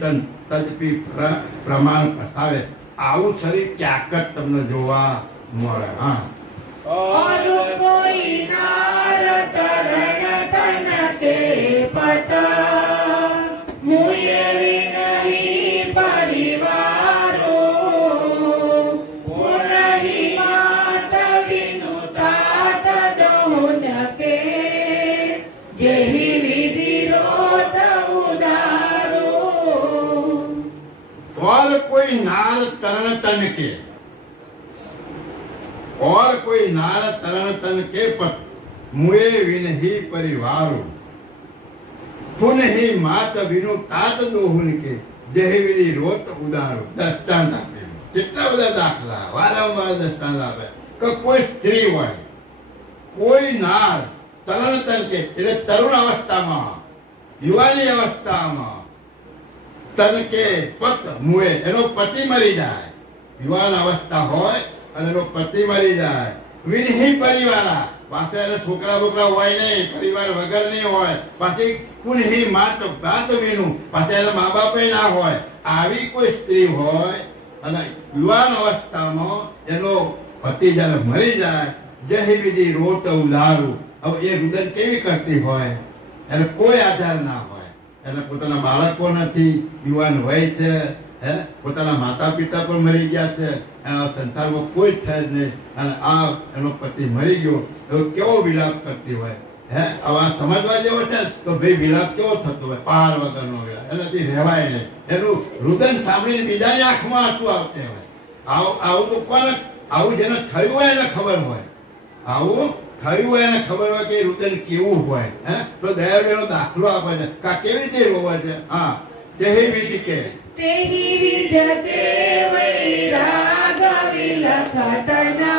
તન તદપી પ્રમાણ પતાવે આવું શરીર ક્યાંક જ તમને જોવા મળે. હા, और कोई नार चरण तन के पता मुझे नहीं परिवारो पुनहि मात विनुतात दोन के जेहि विधि रोत उदारो. और कोई नार तरण तन के और कोई नार तरण तन के पत मुए विनहि परिवारो पुनहि मात विनु तात दोहुन के જેહી વિધિ રોત ઉદારો. દૃષ્ટાંત આપે, કેટલા બધા દાખલા વારંવાર દૃષ્ટાંત આપે કે કોઈ સ્ત્રી હોય, કોઈ નાર તરણ તન કે એટલે તરુણ અવસ્થામાં, યુવાની અવસ્થામાં તન કે પત મુએ એનો પતિ મરી જાય, યુવાન અવસ્થા હોય અને એનો પતિ મરી જાય, વિનહી પરિવારા પાછળ એને છોકરા બોકરા હોય નહીં, પરિવાર વગર નહીં હોય, પાછી કુનહી માત ભાત વિનું પાછળ એના મા બાપ ના હોય, આવી કોઈ સ્ત્રી હોય અને યુવાન અવસ્થામાં એનો પતિ જ્યારે મરી જાય, જેહી વિધિ રોત ઉદારું. હવે એ રુદન કેવી કરતી હોય, એને કોઈ આધાર ના હોય, એને પોતાના બાળકો નથી, યુવાન વય છે, પોતાના માતા પિતા પણ મરી ગયા છે, એના સંસારમાં કોઈ છે જ નહીં, અને આ એનો પતિ મરી ગયો એવો કેવો વિલાપ કરતી હોય. આવા સમજવા જેવો છે તો ભાઈ વિલાપ કેવો થતો હોય, પાર વગરનો વિલાપ, એનાથી રહેવાય નહીં. એનું રુદન સાંભળીને બીજાની આંખમાં આંસુ આવતે હોય. આવું તો કોને, આવું જેને થયું હોય એને ખબર હોય, આવું થયું હોય એને ખબર હોય કે રુદન કેવું હોય. તો દયાળુ એનો દાખલો આપે છે કે આ કેવી રીતે રોવે છે. હા, તેહી વિધિ કે तेहि विधते वैराग विलखतना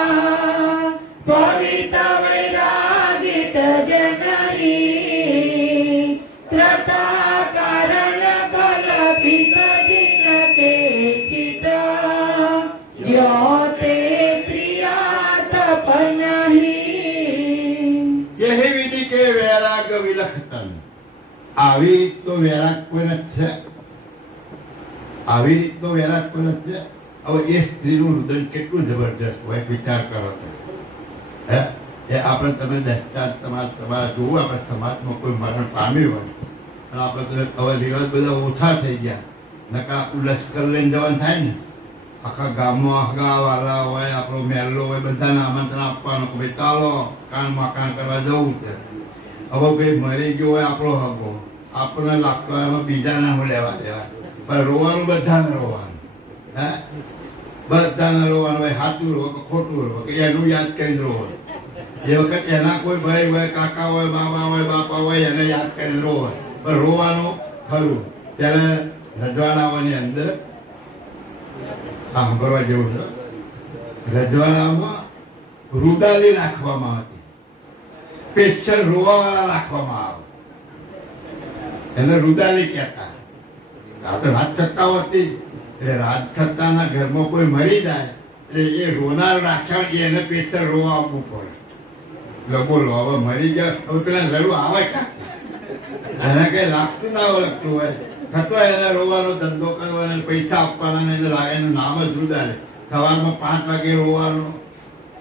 पवित वैरागित जननी त्रता कारण कल्पित दिन के चित ज्योते प्रिया तपनहि. જેહી વિધિ કે વૈરાગ વિલખતન. આવી રીત તો વૈરાગ કોઈ નથી છે, આવી રીતનો વૈરાગ કોઈ નથી. હવે એ સ્ત્રીનું રુદન કેટલું જબરજસ્ત હોય, વિચાર કરો તો. એ આપણે તમે દૃષ્ટાંત તમારા જોવું, આપણે સમાજમાં કોઈ મરણ પામ્યું હોય અને આપણે તો હવે રિવાજ બધા ઓછા થઈ ગયા, નકા લશ્કર લઈને જવાનું થાય ને, આખા ગામમાં હગા વાલા હોય, આપણો મહેલો હોય, બધાને આમંત્રણ આપવાનું કે ભાઈ ચાલો કાન મકાન કરવા જવું છે. હવે ભાઈ મરી ગયો હોય આપણો હગો, આપણને લાગતો એમાં બીજાને હું લેવા દેવા, પણ રોવાનું બધાને રોવાનું. બધાને રોવાનું હોય, સાચું રહો કે ખોટું રહો કે એનું યાદ કરીને રોવાનું. એ વખત એના કોઈ ભાઈ હોય, કાકા હોય, મામા હોય, બાપા હોય, એને યાદ કરીને રોવાય, પણ રોવાનું ખરું. ત્યારે રજવાડાઓની અંદર સાંભળવા જેવું છે, રજવાડામાં રૂદાલી રાખવામાં આવતી, પેચર રોવાવાળા રાખવામાં આવે, એને રૂદાલી કહેતા. આ તો રાજસત્તાઓ હતી, એટલે રાજસત્તાના ઘરમાં કોઈ મરી જાય એટલે એ રોનાર રાખ્યા, એને પેચર રોવા આપવું પડે. એટલે બોલો હવે મરી ગયા, હવે પેલા રડવું આવે ક્યાંથી, એને કઈ લાગતું ના ઓળખતું હોય, થતો એને રોવાનો ધંધો કરવાનો, પૈસા આપવાના, એને લાગે એનું નામ જ રૂદાલે. સવારમાં 5 વાગે રોવાનું,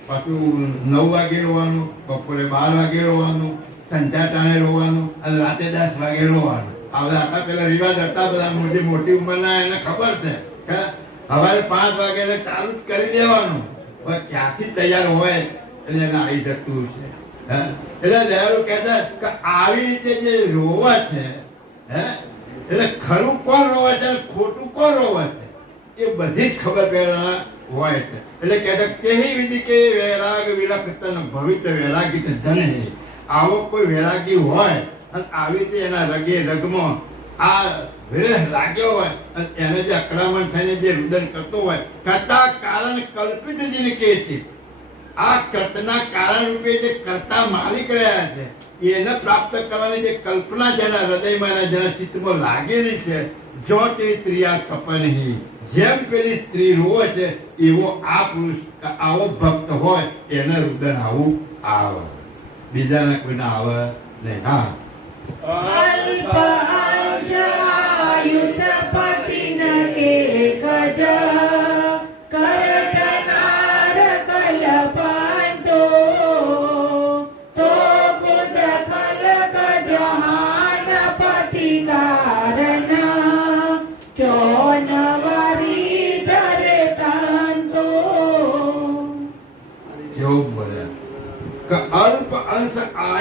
પાછું 9 વાગે રોવાનું, બપોરે 12 વાગે રોવાનું, સંધ્યા ટાણે રોવાનું અને રાતે 10 વાગે રોવાનું. આ બધા આટલા પેલા રિવાજ હતા, બધા મોટી ઉંમરના એને ખબર છે કે સવારે 5 વાગે એને ચાલુ જ કરી દેવાનું. પણ ક્યાંથી તૈયાર હોય એટલે એને આવી જતું છે. એટલે દયાળુ કહેતા કે આવી રીતે જે રોવા છે, એટલે ખરું કોણ રોવે છે અને ખોટું કોણ રોવે છે એ બધી જ ખબર પહેલા હોય છે. એટલે કહેતા તેહી વિધિ કે વૈરાગ વિલખતન ભવિત વૈરાગિત જને. આવો કોઈ વૈરાગી હોય અને આવી રીતે એના રગે રગમાં આ વિરહ લાગ્યો હોય અને એને જે અકળામણ થઈને જે રુદન કરતો હોય, કરતા કારણ કલ્પિત જીને કહે છે. આ કર્તના કારણ રૂપે જે કર્તા માલિક રહ્યા છે એને પ્રાપ્ત કરવાની જે કલ્પના જેના હૃદયમાં જેના ચિત્તમાં લાગેલી છે, જો તે સ્ત્રીયા તપનહી, જેમ પેલી સ્ત્રી રોવે છે એવો આ પુરુષ, આવો ભક્ત હોય એને રુદન આવું આવે, બીજાને કોઈને આવે નહીં. હા, અલ્પ આયુષ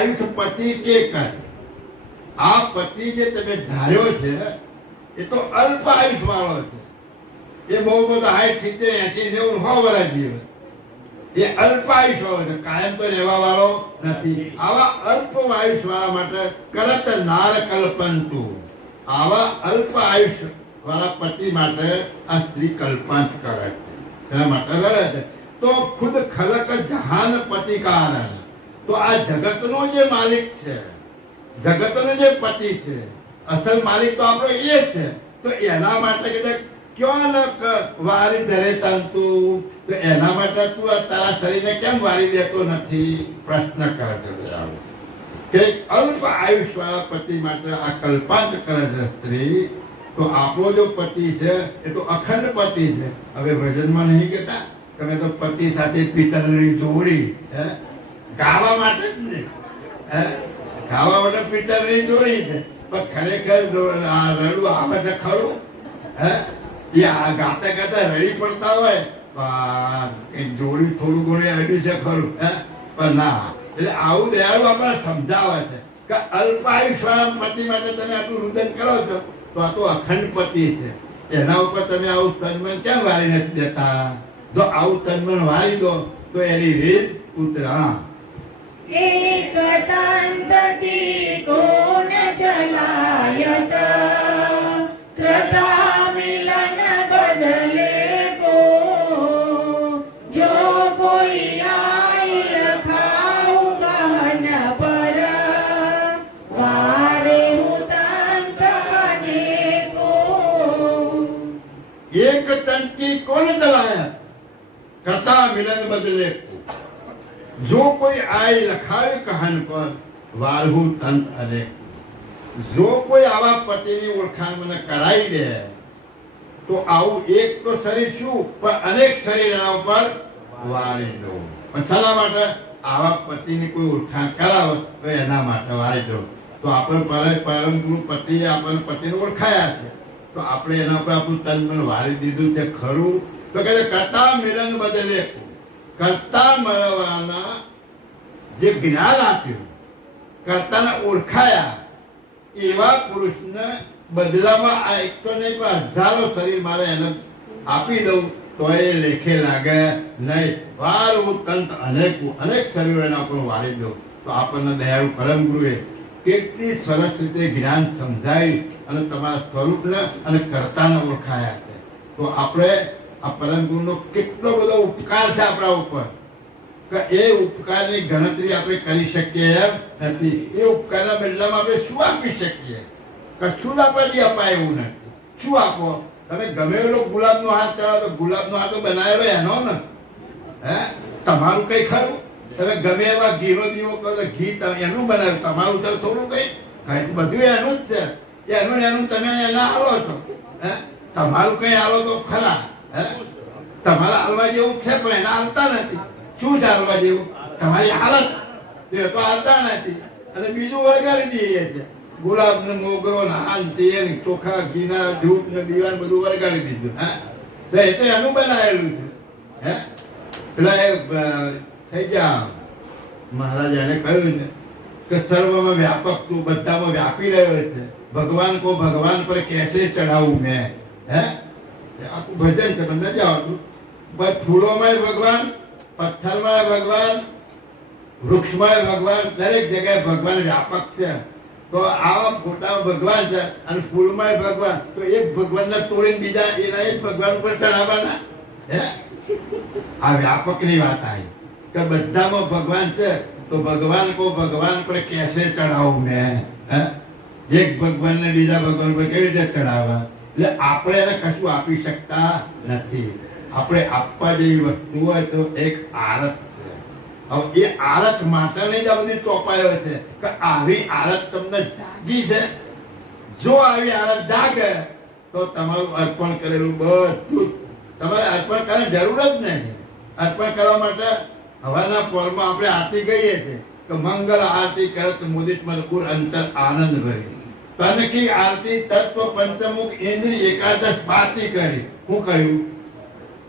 આયુષ પતિ કે કર. આ પતિ જે તમે ધાર્યો છે એ તો અલ્પ આયુષ વાળો છે. એ બહુ બધો 60, 70, 80, 90, 100 વર્ષ જીવે. એ અલ્પ આયુષ વાળો છે, કાયમ તો રહેવા વાળો નથી. આવા અલ્પ આયુષ વાળા માટે કરત નાર કલ્પંતુ. આવા અલ્પ આયુષ વાળા પતિ માટે આ સ્ત્રી કલ્પાંત કરે છે, એના માટે કરે છે. તો ખુદ ખલક જહાન પતિ કારણ. તો આ જગતનો જે માલિક છે, જગતનો જે પતિ છે, અસલ માલિક તો આપણો એ છે. તો એના માટે કે ક્યાં ન વારી ધરે તંતુ. તો એના માટે તું તારા શરીરને કેમ વારી દેતો નથી? પ્રશ્ન કરે છે કે અલ્પ આયુષ વાળા પતિ માટે આ કલ્પાંત કરે છે સ્ત્રી. તો આપણો જો પતિ છે એ તો અખંડ પતિ છે. હવે ભજનમાં નહીં કહેતા તમે તો પતિ સાથે પિતરની જોડી, ગાવા માટે જ નહીં, ગાવા માટે પિતરની જોડી છે. પણ ખરેખર રડવું આવે છે ખરું? એ ગાતા ગાતા રડી પડતા હોય જોડી થોડું ઘણું અડ્યું છે ખરું? પણ ના. એટલે આવું દયાળુ આપણને સમજાવે છે કે અલ્પાયુષ વાળા પતિ માટે તમે આટલું રુદન કરો છો તો આ તો અખંડ પતિ છે. એના ઉપર તમે આવું તનમન કેમ વારી નથી દેતા? જો આવું તનમન વારી દો તો એની રીત ઉતરા. એકતાંતથી કોન ચલાયત ત્રતા મિલન બદલે કો. જો કોઈ આઈ લખાઉ ગહન પર વારે હુતંત અનેકો. એક તંત કી કોણ ચલાયા કરતા મિલન બદલે કો. જો કોઈ આય લખાય કહન પર વારહુ તંત અનેક. જો કોઈ આવા પતિની ઓળખાણ મને કરાવી દે તો આવું એક તો શરીર શું પણ અનેક શરીર એના ઉપર વાળી દો. પણ શા માટે? આવા પતિની કોઈ ઓળખાણ કરાવે તો એના માટે વાળી દો. તો આપણે પરમ ગુરુ પતિએ આપણને પતિને ઓળખાયા છે તો આપણે એના ઉપર આપણું તન મન વાળી દીધું છે ખરું? તો કહે કરતા મિલન બદલે કરતા મળવાના જે જ્ઞાન આપ્યું, કરતાને ઓળખાયા એવા પુરુષને બદલામાં આ એક તો નહીં પણ હજારો શરીર મારે એને આપી દઉં તો એ લેખે લાગે નહીં. વાર હું તંત અનેક શરીરો એના ઉપર વાળી દઉં. તો આપણને દયાળુ પરમ ગુરુએ કેટલી સરસ રીતે જ્ઞાન સમજાવી અને તમારા સ્વરૂપને અને કર્તાને ઓળખાયા છે. તો આપણે આ પરમ ગુરુનો કેટલો બધો ઉપકાર છે આપણા ઉપર કે એ ઉપકારની ગણતરી આપણે કરી શકીએ એમ નથી. એ ઉપકારના બદલામાં આપણે શું આપી શકીએ? કશું જ આપણને અપાય એવું નથી. શું આપો? તમે ગમે એટલો ગુલાબનો હાથ ચડાવો તો ગુલાબનો હાથ બનાવેલો એનો ને, તમારું કઈ ખરું? તમે ગમે એવા ઘીનો દીવો કરો તો ઘી એનું બનાવ્યું, તમારું તો થોડું કઈ બધું એનું જ છે. એનું તમે એના આલો છો. તમારું કઈ આલો તો ખરા? તમારા હાલવા જેવું છે પણ એના હાલતા નથી. શું છે હાલવા જેવું? તમારી હાલત એ તો હાલતા નથી. અને બીજું વળગાડી દઈએ છે. ગુલાબ ને મોગરો ને આન તેલ ચોખા ઘીના ધૂપ ને દીવાન બધું વળગાડી દીધું. તો એ તો એનું બનાવેલું છે. એટલે થઈ ગયા મહારાજ એને કહ્યું ને કે સર્વમાં વ્યાપક તું બધામાં વ્યાપી રહ્યો છે. ભગવાન કો ભગવાન પર કેસે ચઢાવું મેં. આખું ભજન છે પણ નથી આવડતું. ભાઈ ફૂલોમાં ભગવાન, પથ્થરમાં ભગવાન, વૃક્ષમાં ભગવાન, દરેક જગ્યાએ ભગવાન વ્યાપક છે. તો આવા ફોટામાં ભગવાન છે અને ફૂલમાં ભગવાન. તો એક ભગવાનને તોડીને બીજા એના એક ભગવાન ઉપર ચઢાવવાના. આ વ્યાપકની વાત આવી કે બધામાં ભગવાન છે તો ભગવાન કો ભગવાન પર કેસે ચઢાવું મેં. એક ભગવાનને બીજા ભગવાન પર કેવી રીતે ચઢાવવા? એટલે આપણે એને કશું આપી શકતા નથી. આપણે આપવા જેવી વસ્તુ હોય તો એક આરત છે. હવે એ આરત માટેની જ આ બધી ચોપાયો છે કે આવી આરત તમને જાગી છે. જો આવી આરત જાગે તો તમારું અર્પણ કરેલું બધું તમારે અર્પણ કરવાની જરૂર જ નહીં. અર્પણ કરવા માટે હવાના પોરમાં આપણે આરતી કહીએ છીએ કે મંગલ આરતી કરત મુદિત મલકુર અંતર આનંદ ભરી. તને કી આરતી તત્વ પંચમુખ ઇન્દ્રિય એકાદશ પાતી કરી. હું કહ્યું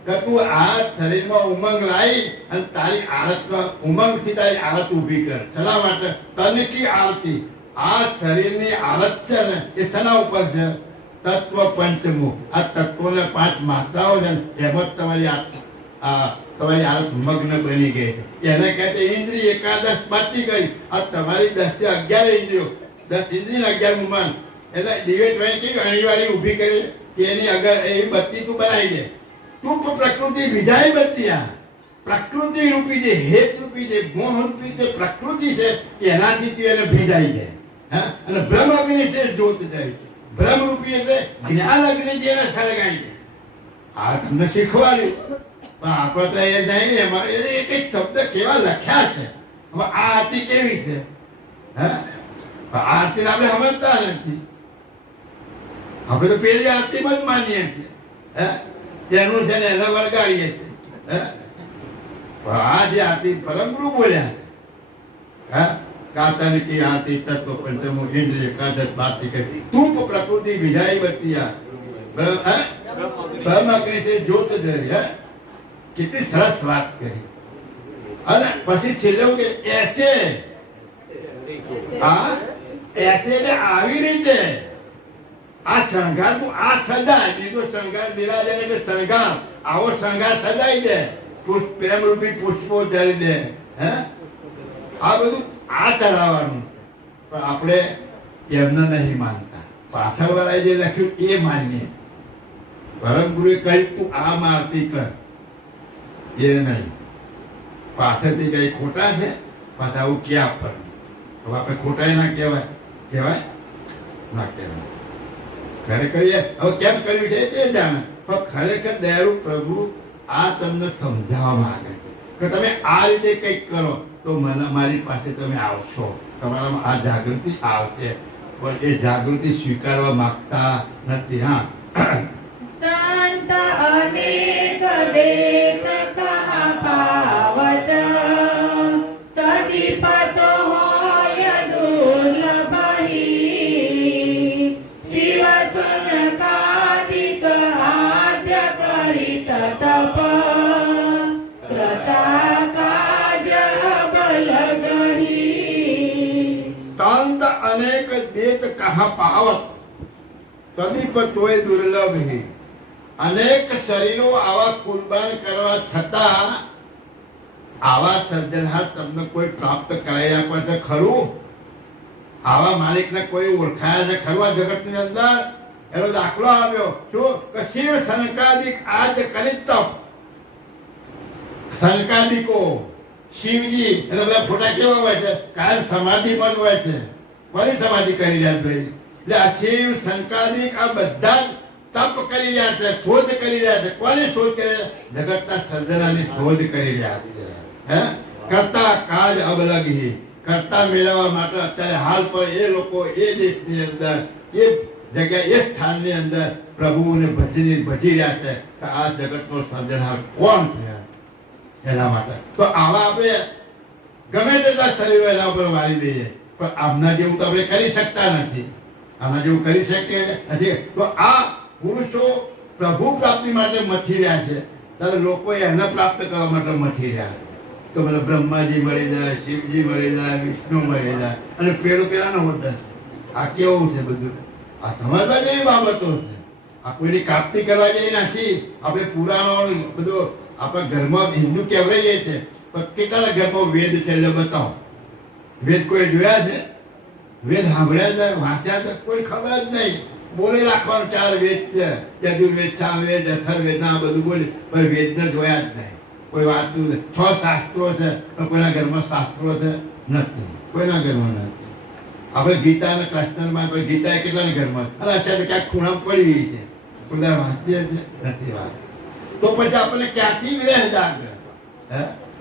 કે તું આ શરીરમાં ઉમંગ લાવી અને તારી આરતમાં ઉમંગથી તારી આરત ઊભી કર. શના માટે? તનકી આરતી. આ શરીરની આરત છે ને એ શના ઉપર છે? તત્વ પંચમુખ. આ તત્વોને 5 માત્રાઓ છે ને એમાં તમારી તમારી આરત મગ્ન બની ગઈ છે. એને કહે છે ઇન્દ્રિય એકાદશ બાકી ગઈ. આ તમારી 10 થી 11 ઇન્દ્રિયો, 10 ઇન્દ્રિય 11 મન. એટલે દિવેટ વાળી કેવી અણીવાળી ઊભી કરી તેની આગળ એ બત્તી તું બનાવી દે. તું પ્રકૃતિ વિજાય બત્તી. આ પ્રકૃતિ રૂપી છે, હેત રૂપી છે, મોહ રૂપી છે, પ્રકૃતિ છે. એનાથી તું એને ભીજાઈ દે. હા, અને બ્રહ્મ અગ્નિ છે જ્યોત જાય. બ્રહ્મ રૂપી એટલે જ્ઞાન અગ્નિ છે એને સળગાઈ દે. આ તમને શીખવાડ્યું. પણ આપણે તો એ નહીં, એમાં એક એક શબ્દ કેવા લખ્યા છે. હવે આ આરતી કેવી છે? હા, આરતી આપણે સમજતા નથી. આપણે તો પેલી આરતીમાં જ માનીએ છીએ. એનું છે ને એને વળગાડીએ છીએ. પણ આ જે આરતી પરમ ગુરુ બોલ્યા છે, કાતન કી આરતી તત્વ પંચમો ઇન્દ્રિય કાદત બાતી કરી તું પ્રકૃતિ વિજાય બતિયા બ્રહ્મ અગ્નિ છે જ્યોત ધરી. કેટલી સરસ વાત કરી. અને પછી છેલ્લે કે એસે એસે ને આવી રીતે આ શણગાર તું આ સજાય. બીજો શણગાર નિરાજન એટલે શણગાર. આવો શણગાર સજાઈ દે. પ્રેમ રૂપી પુષ્પો ધરી દે. હે, આ બધું આ ચડાવવાનું. પણ આપણે એમને નહીં માનતા. પાછળ વાળાએ જે લખ્યું એ માનીએ. પરમ ગુરુએ કહ્યું તું આમ આરતી કર, એ નહીં. પાછળથી કઈ ખોટા છે, પાછા આવું ક્યાં પર. હવે આપણે ખોટા ના કહેવાય? કહેવાય ના કહેવાય. ખરેખર હવે કેમ કર્યું છે તે જાણે. પણ ખરેખર દયાળુ પ્રભુ આ તમને સમજાવવા માંગે છે કે તમે આ રીતે કંઈક કરો તો મારી પાસે તમે આવશો. તમારામાં આ જાગૃતિ આવશે. પણ એ જાગૃતિ સ્વીકારવા માંગતા નથી. હા, તંત અનેક દેત કહા પાવત તદિપતો હોય દુર્લભહી શિવ સુનકાદિક આદ્ય કરીત તપ ક્રતા કાજ બલગહી. તંત અનેક દેત કહા પાવત તદિપતોય દુર્લભહી. અનેક શરીરો આવા કુરબાન કરવા છતાં આવા સર્જનહાર તમને કોઈ પ્રાપ્ત કરાઈ આપે છે ખરું? આવા માલિકને કોઈ ઓળખાયા છે ખરું આ જગતની અંદર? એનો દાખલો આવ્યો શું કે શિવ સંકાદિક આજ કરી તપ. સંકાદિકો શિવજી એના બધા ફોટા કેવા હોય છે? કાયમ સમાધિમાં જ હોય છે. કોની સમાધિ કરી રહ્યા ભાઈ? એટલે આ શિવ સંકાદિક આ બધા તપ કરી રહ્યા છે, શોધ કરી રહ્યા છે. કોની શોધ કરી રહ્યા? જગતના સર્જનાની શોધ કરી રહ્યા છે. હે, કરતા કાજ અબલગહી. કરતા મેળવવા માટે અત્યારે હાલ પર એ લોકો એ દેશની અંદર એ જગ્યા એ સ્થાનની અંદર પ્રભુને ભજી રહ્યા છે કે આ જગતનો સર્જનહાર કોણ છે. એના માટે તો આવા આપણે ગમે તેટલા શરીરો એના ઉપર વાળી દઈએ પણ આમના જેવું તો આપણે કરી શકતા નથી. આના જેવું કરી શકીએ નથી. તો આ પુરુષો પ્રભુ પ્રાપ્તિ માટે મથી રહ્યા છે, ત્યારે લોકો એને પ્રાપ્ત કરવા માટે મથી રહ્યા છે. તો મને બ્રહ્માજી મળી જાય, શિવજી મળી જાય, વિષ્ણુ મળી જાય. અને પેલાનો હોતા છે. આ કેવું છે બધું? આ સમજવા જેવી બાબતો છે. આ કોઈની કાપતી કરવા જેવી નથી. આપણે પુરાણો બધું આપણા ઘરમાં હિન્દુ કહેવાય છે પણ કેટલાના ઘરમાં વેદ છે એટલે બતાવો. વેદ કોઈ જોયા છે? વેદ સાંભળ્યા છે, વાંચ્યા છે? કોઈ ખબર જ નહીં. બોલી રાખવાનું 4 વેદ છે, યજુર્વેદ, સામવેદ, અથર્વવેદ, આ બધું બોલી પણ વેદને જોયા જ નહીં. કોઈ વાંચતું નથી. 6 શાસ્ત્રો છે પણ કોઈના ઘરમાં શાસ્ત્રો છે નથી. કોઈના ઘરમાં નથી. આપણે ગીતા અને કૃષ્ણમાં કોઈ ગીતા એ કેટલાના ઘરમાં અને અત્યારે ક્યાંક ખૂણામાં પડી ગઈ છે. કોઈ વાંચીએ છે નથી વાંચતી. તો પછી આપણને ક્યાંથી વિરહ જાગે?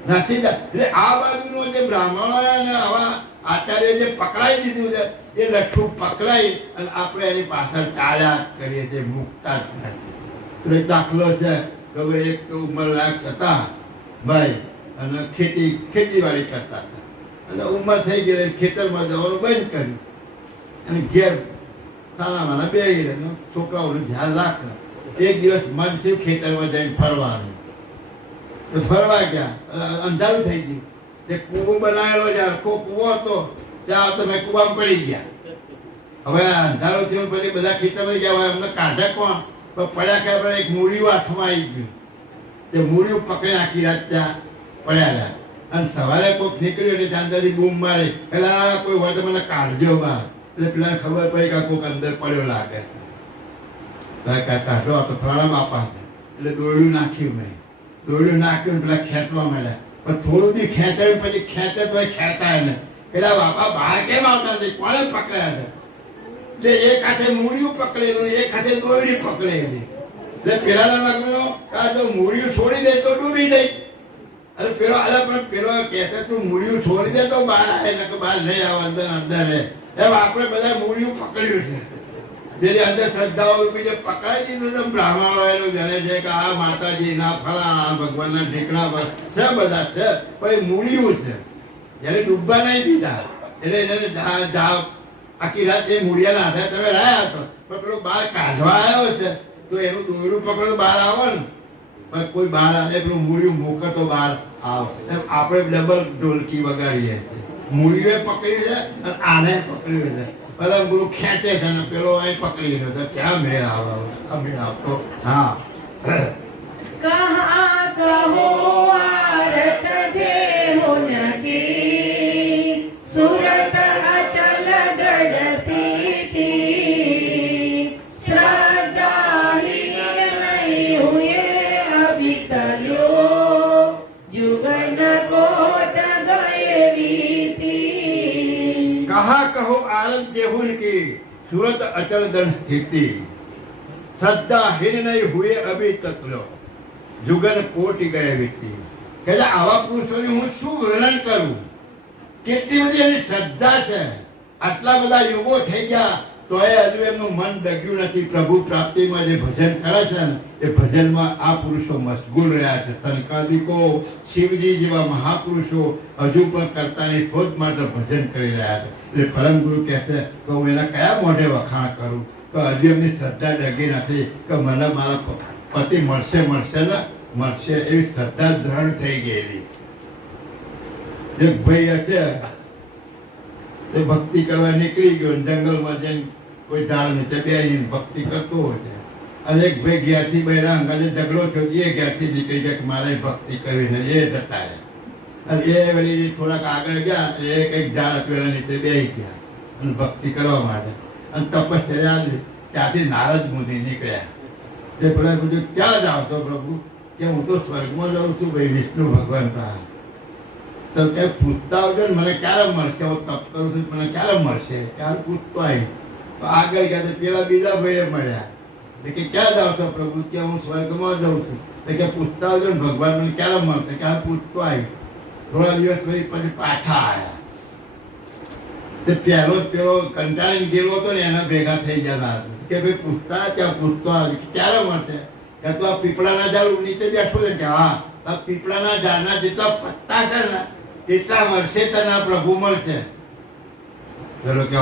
નથી. એટલે આ બાજુનો જે બ્રાહ્મણો અને આવા આચાર્ય જે પકડાઈ દીધું છે એ લઠ્ઠું પકડાઈ અને આપણે એની પાછળ ચાલ્યા કરીએ છીએ, મુકતા જ નથી. તો એક દાખલો છે કે એક તો ઉંમરલાયક હતા ભાઈ અને ખેતીવાડી કરતા હતા અને ઉંમર થઈ ગઈ ખેતરમાં જવાનું બંધ કર્યું અને ઘેર ખાનાવાના બે છોકરાઓનું ધ્યાન રાખે. એક દિવસ મન થયું ખેતરમાં જઈને ફરવાનું. તો ફરવા ગયા, અંધારું થઈ ગયું. તે કૂવો બનાવેલો છે, આખો કૂવો હતો, ત્યાં તમે કૂવામાં પડી ગયા. હવે અંધારું થયું પછી બધા ખેતરમાં ગયા, હવે અમને કાઢે કોણ? તો પડ્યા કે એક મૂળિયું હાથમાં આવી ગયું. તે મૂળિયું પકડી નાખી રાત ત્યાં પડ્યા રહ્યા. અને સવારે કોઈક નીકળ્યું એટલે ત્યાં અંદરથી બૂમ મારી, પેલા કોઈ હોય તો મને કાઢજો બહાર. એટલે પેલા ખબર પડી કે કોઈક અંદર પડ્યો લાગે. કાઢો તો ફલાણા બાપા. એટલે દોરડું નાખ્યું મેં, દોરડું નાખ્યું પેલા ખેંચવા માંડ્યા. પણ થોડું દી ખેંચાયું પછી ખેંચે તો ખેંચાય ને. પેલા બાપા બહાર કેમ આવતા નથી? કોને પકડ્યા છે? એટલે એક હાથે મૂળિયું પકડેલું, એક હાથે દોરડી પકડેલી. એટલે પેલાના લાગ્યું કે જો મૂળિયું છોડી દે તો ડૂબી જાય. અરે પેલો પણ પેલો કહેતો તું મૂળિયું છોડી દે તો બહાર આવે ને, કે બહાર નહીં આવે, અંદર અંદર રહે. એમ આપણે બધા મૂળિયું પકડ્યું છે. જેની અંદર શ્રદ્ધાઓ રૂપી જે પકડાઈ દીધું છે, બ્રાહ્મણો એનું જાણે છે કે આ માતાજીના ફળા ભગવાનના ઢીકણા બસ છે, બધા છે, પણ એ મૂળિયું છે. જેને ડૂબવા નહીં દીધા એટલે એને આખી રાત એ મૂળિયાના હાથે તમે રહ્યા હતો, પણ પેલો બહાર કાઢવા આવ્યો છે તો એનું દોરડું પકડો બહાર આવો ને. પણ કોઈ બહાર આવે પેલું મૂળિયું મૂકે તો બહાર આવે. એમ આપણે ડબલ ઢોલકી વગાડીએ. મૂળિયું પકડ્યું છે અને આને પકડ્યું છે. પેલા ગુરુ ખેંચે છે ને પેલો અહીં પકડી ગયો તો ક્યાં મેળ આવે? મેળ આવતો. હા, કહા કહો આરત જેહો નકી, સુરત અચલ દ્રઢ સ્થિતિ, શ્રદ્ધાહીન નહીં હુએ અભિતલ્યો, જુગન કોટ ગયે વીતી. કહા કહો આનંદ જેહુન કી સુરત અચલ દંડ સ્થિતિ, શ્રદ્ધાહીન નહીં હુએ અભી તત્લો, જુગન કોટી ગયે વ્યક્તિ. કે આવા પુરુષોની હું શું વર્ણન કરું? કેટલી બધી એની શ્રદ્ધા છે. આટલા બધા યુગો થઈ ગયા તોય હજુ એમનું મન ડગ્યું નથી. પ્રભુ પ્રાપ્તિમાં જે ભજન કરે છે ને એ ભજનમાં આ પુરુષો મશગુલ રહ્યા છે. સંકાદિકો, શિવજી જેવા મહાપુરુષો હજુ પણ કરતાની શોધ માટે ભજન કરી રહ્યા છે. એટલે પરમ ગુરુ કહે છે કે હું એના કયા મોઢે વખાણ કરું? કે હજુ એમની શ્રદ્ધા ડગી નથી કે મને મારા પતિ મળશે મળશે ને મળશે એવી શ્રદ્ધા દ્રઢ થઈ ગયેલી. એક ભાઈ હશે તે ભક્તિ કરવા નીકળી ગયો, જંગલમાં જઈને કોઈ ઝાડ નીચે બેસીને ભક્તિ કરતો હોય છે. અને એક ભાઈ ઘેરથી બહેરા અંગાજે ઝઘડો થયો, એ ઘેરથી નીકળી ગયા કે મારે ભક્તિ કરવી ને એ જતા રહ્યા. અને એ વળી થોડાક આગળ ગયા, એ કંઈક ઝાડ હતું એના નીચે બેસી ગયા અને ભક્તિ કરવા માટે. અને તપશ્ચર્યા ત્યાંથી નારદ મુનિ નીકળ્યા. તે પેલા પૂછ્યું ક્યાં જાઓ છો પ્રભુ? કે હું તો સ્વર્ગમાં જાઉં છું ભાઈ, વિષ્ણુ ભગવાન પાસે. તો કે પૂછતા આવજો ને મને ક્યારે મળશે? હું તપ કરું છું મને ક્યારે મળશે? ક્યારે પૂછતો આવી. તો આગળ ગયા તો પેલા બીજા ભાઈએ મળ્યા. કે ક્યાં જાઓ છો પ્રભુ? કે હું સ્વર્ગમાં જાઉં છું. તો કે પૂછતા આવજો ને ભગવાન મને ક્યારે મળશે? ક્યારે પૂછતો આવી. થોડા દિવસ પછી પાછા આવ્યા. તે પેલો કંટાળીને ગયેલો હતો ને એના ભેગા થઈ જતા કે ભાઈ પૂછતા ત્યાં પૂછતો આવે ક્યારે મળશે? કે તો આ પીપળાના ઝાડ નીચે બેઠો છે. કે હા, આ પીપળાના ઝાડના જેટલા પત્તા છે ને એટલા વર્ષે તને પ્રભુ મળશે. ચલો કે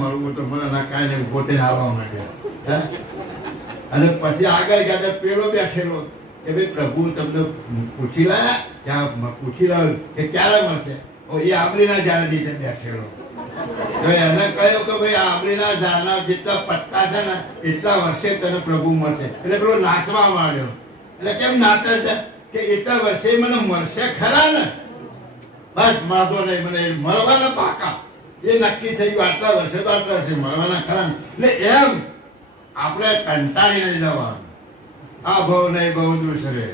મળવું તો મને ના કાંઈ નહીં, પોતે આવવા માંડે. અને પછી આગળ ગયા તો પેલો બેઠેલો કે ભાઈ પ્રભુ તમને પૂછી લાયા? ત્યાં પૂછી લાવ્યું કે ક્યારે મળશે? એ આંબલીના ઝાડ નીચે બેઠેલો. એને કહ્યું કે ભાઈ આંબલીના ઝાડના જેટલા પત્તા છે ને એટલા વર્ષે તને પ્રભુ મળશે. એટલે પેલો નાચવા માંડ્યો. એટલે કેમ નાચે છે? કે એટલા વર્ષે મને મળશે ખરા ને? બસ માધો નહીં, મને મળવાના પાકા. એ નક્કી થઈ ગયું આટલા વર્ષે તો આટલા વર્ષે મળવાના ખરા. એટલે એમ આપણે કંટાળી નહીં જવાનું. આ ભાવ નહીં બહુ દૂસરે.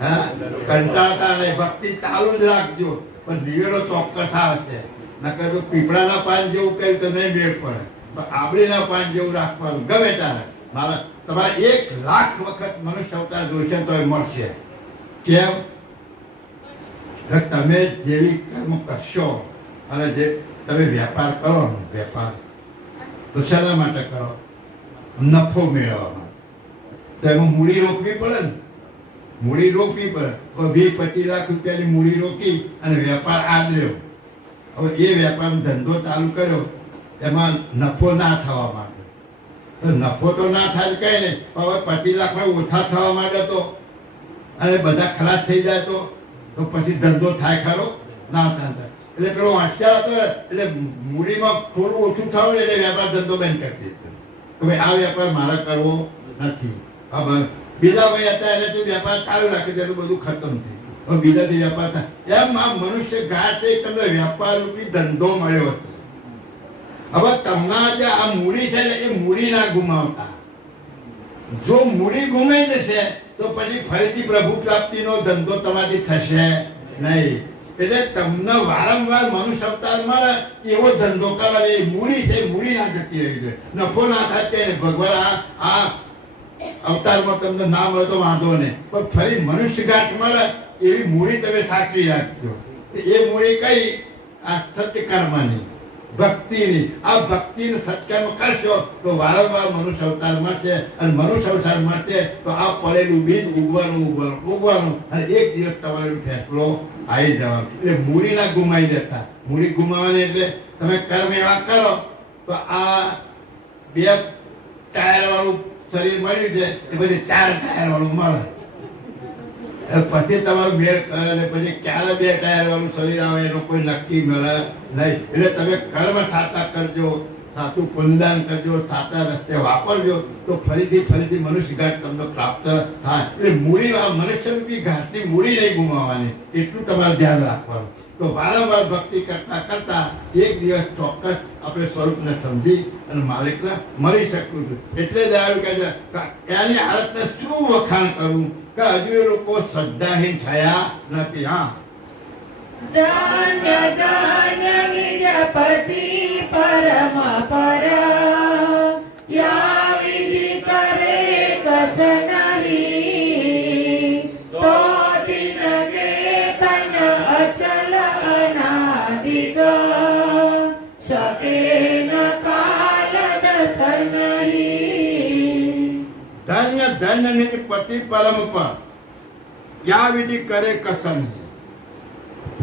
હા, કંટાળતા નહીં, ભક્તિ ચાલુ જ રાખજો. પણ દિવેડો ચોક્કસ આવશે. નકર તો પીપળાના પાન જેવું કર્યું તો નહીં મેળ પડે. આંબલીના પાન જેવું રાખવાનું ગમે ત્યારે. મારા તમારે 1,00,000 વખત મનુષ્ય અવતાર જોઈશે તો એ મળશે. કેમ? તમે જેવી કર્મ કરશો અને જે તમે વેપાર કરો ને, વેપાર તો શેના માટે કરો? નફો મેળવવા માટે. તો એમાં મૂડી રોકવી પડે ને. મૂડી રોકવી પડે. 20-25 લાખ રૂપિયાની મૂડી રોકી અને વેપાર આદર્યો. હવે એ વેપારનો ધંધો ચાલુ કર્યો, એમાં નફો ના થવા માટે તો નફો તો ના થાય કઈ નહીં, હવે 25 લાખમાં ઓછા થવા માંડે તો અને બધા ખલાસ થઈ જાય તો પછી ધંધો થાય ખરો? ના થાય. એટલે પેલો વાંચ્યા હતો એટલે મૂડીમાં થોડું ઓછું થયું એટલે વેપાર ધંધો બંધ કરી દીધો કે ભાઈ આ વેપાર મારે કરવો નથી. બીજા ભાઈ હતા એટલે તું વેપાર ચાલુ રાખી દે, બધું ખતમ થઈ ગયું. બીજાથી વેપાર થાય એમ આ મનુષ્ય ગાતે તમને વેપાર રૂપી ધંધો મળ્યો છે. હવે તમને જે આ મૂડી છે ને એ મૂડી ના ગુમાવતા. જો મૂડી ગુમાઈ જશે તો પછી ફરીથી પ્રભુ પ્રાપ્તિનો ધંધો તમારાથી થશે નહીં. એટલે તમને વારંવાર મનુષ્ય અવતાર મળે એવો ધંધો કરવાની મૂડી છે, મૂડી ના જતી રહી છે. નફો ના થાય તે ભગવાન આ અવતારમાં તમને ના મળે તો વાંધો નહીં, પણ ફરી મનુષ્ય ગાંઠ મળે એવી મૂડી તમે સાચવી રાખજો. એ મૂડી કઈ? આ સત્ય કર્મની, ભક્તિની. આ ભક્તિને સત્કર્મ કરશો તો વારંવાર મનુષ્ય અવતાર મળશે, અને મનુષ્ય અવતાર મળશે તો આ પડેલું બીજ ઉગવાનું અને એક દિવસ તમારો ફેસલો આવી જવાનો. એટલે મૂડી ના ગુમાવી દેતા. મૂડી ગુમાવવાની એટલે તમે કર્મ એવા કરો તો આ 2 ટાયર વાળું શરીર મળ્યું છે એ પછી 4 ટાયર વાળું મળે. પછી તમારું મેળ કરે ને પછી ક્યારે 2 ટાયર વાળું શરીર આવે એનો કોઈ નક્કી મળે નહીં. એટલે તમે કર્મ સાચા કરજો, સાચું પુણ્યદાન કરજો, સાચા રસ્તે વાપરજો તો ફરીથી મનુષ્ય ઘાટ તમને પ્રાપ્ત થાય. એટલે મૂડી મનુષ્યરૂપી ઘાટની મૂડી નહીં ગુમાવવાની, એટલું તમારે ધ્યાન રાખવાનું. તો વારંવાર ભક્તિ કરતા એક દિવસ ચોક્કસ આપણે સ્વરૂપને સમજી અને માલિકને મળી શકું છું. એટલે દયાળુ કહે છે એની હાલતને શું વખાણ કરવું કે હજુ એ લોકો શ્રદ્ધાહીન થયા નથી. હા, ધન્ય ધન્ય નિજપતિ પરમ પર, યા વિધિ કરે કસ નહીં, તો દિન કે તન અચલ અનાદિક, શકે ન કાલ દસ નહીં. ધન્ય ધન્ય નિજ પતિ પરમ પર, યા વિધિ કરે કસ નહીં.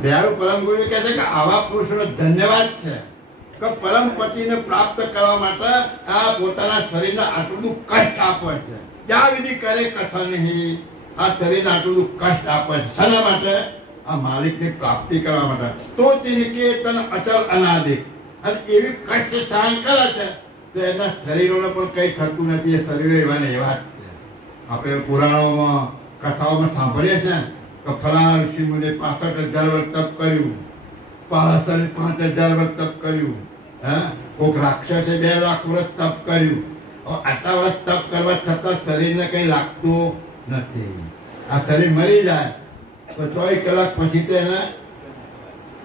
દયાળુ પરમ ગુરુ કહે છે કે આવા પુરુષોનો ધન્યવાદ છે કે પરમ પતિને પ્રાપ્ત કરવા માટે આ પોતાના શરીરને આટલું કષ્ટ આપે છે. યા વિધિ કરે કસ નહીં. આ શરીરને આટલું કષ્ટ આપે છે શાના માટે? આ માલિકની પ્રાપ્તિ કરવા માટે. તો નિકેતન અચલ અનાદિક. અને એવી કષ્ટ સહન કરે છે તો એના શરીરોને પણ કંઈ થતું નથી. એ શરીરો એવા ને એવા જ છે. આપણે પુરાણોમાં કથાઓમાં સાંભળીએ છીએ કે ફલાણા ઋષિ મુનિએ 65,000 વર્ષ તપ કર્યું, પારાશરે 5,000 વર્ષ તપ કર્યું, કોઈક રાક્ષસે 2 લાખ વર્ષ તપ કર્યું. આટલા વર્ષ તપ કરવા છતાં શરીરને કંઈ લાગતું નથી. આ શરીર મરી જાય તો 24 કલાક પછી તો એને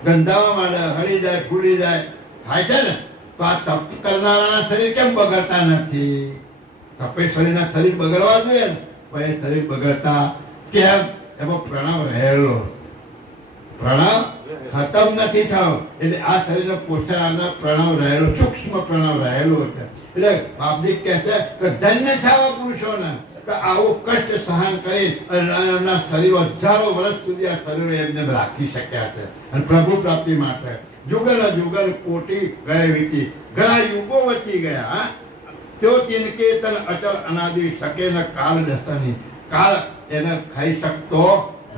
ગંધાવા માંડે, હળી જાય, ફૂલી જાય, થાય છે ને. તો આ તપ કરનારાના શરીર કેમ બગડતા નથી? તપેશ્વરીના શરીર બગડવા જોઈએ ને, પણ એ શરીર બગડતા કેમ? એમાં પ્રણવ રહેલો, પ્રણવ ખતમ નથી થયો. એટલે આ શરીરનો પોષણ પ્રણવ રહેલો, સૂક્ષ્મ પ્રણવ રહેલો છે. એટલે બાપજી કહે છે કે ધન્ય છે આવા પુરુષોને કે આવું કષ્ટ સહન કરી એમના શરીરો હજારો વર્ષ સુધી આ શરીરો એમને રાખી શક્યા છે. અને પ્રભુ પ્રાપ્તિ માટે જુગલ કોટી ગયે વીતી, ઘણા યુગો વધી ગયા. તેઓ તિનકેતન અચલ અનાદિ, શકે ન કાલ દસની. કાળ એને ખાઈ શકતો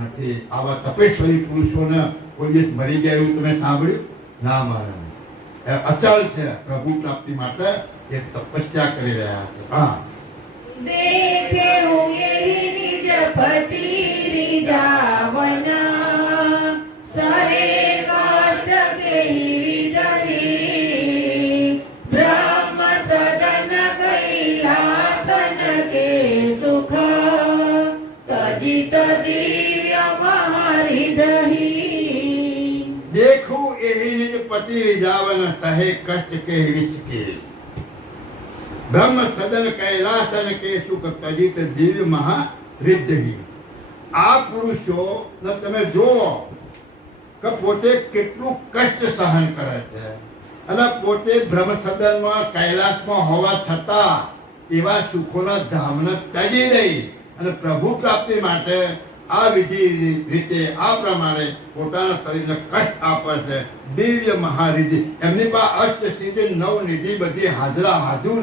નથી. આવા તપેશ્વરી પુરુષોને કોઈ દિવસ મરી ગયા એવું તમે સાંભળ્યું? ના મારે. અચલ છે પ્રભુ પ્રાપ્તિ માટે એ તપસ્યા કરી રહ્યા છે. હા, દેખે હું એહી નિજપતિ રીજાવના, સહે કષ્ટ કેહી વિદહી, બ્રહ્મ સદન કૈલાસન કે સુખ, તજિત દિવ્ય મહારિદહી. દેખું એહી નિજ પતિ રીજાવન, સહે કષ્ટ કે વિષકે, બ્રહ્મ સદન કૈલાસન કે સુખ, તજિત દિવ્ય મહારિદ્ધિ. આ પુરુષો તમે જુઓ કે પોતે કેટલું કષ્ટ સહન કરે છે અને પોતે બ્રહ્મ સદનમાં કૈલાસમાં હોવા છતાં એવા સુખોના ધામને ત્યજી દઈ અને પ્રભુ પ્રાપ્તિ માટે આ વિધિ રીતે આ પ્રમાણે પોતાના શરીરને કષ્ટ આપે છે. દિવ્ય મહારિદ્ધિ. એમની પાસે અષ્ટ સિદ્ધિ 9 નિધિ બધી હાજર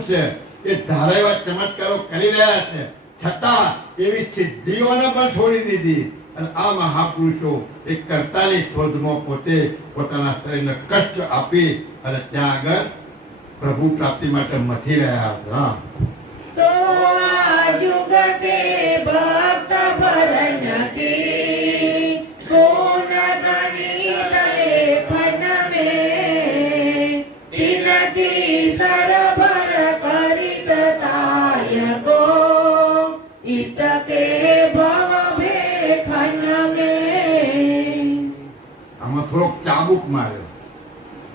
છે. એ ધારા એવા ચમત્કારો કરી રહ્યા છે, છતાં એવી સિદ્ધિઓને પણ છોડી દીધી. અને આ મહાપુરુષો એ કર્તાની શોધમાં પોતે પોતાના શરીરને કષ્ટ આપી અને ત્યાં આગળ પ્રભુ પ્રાપ્તિ માટે મથી રહ્યા હતા. तो जुगते भक्त भरण की पूर्ण गणित लेखन में तिनकी सरभर करित तायको इत के भव भेखन में. આમાં થોડોક ચાબુક માર્યો.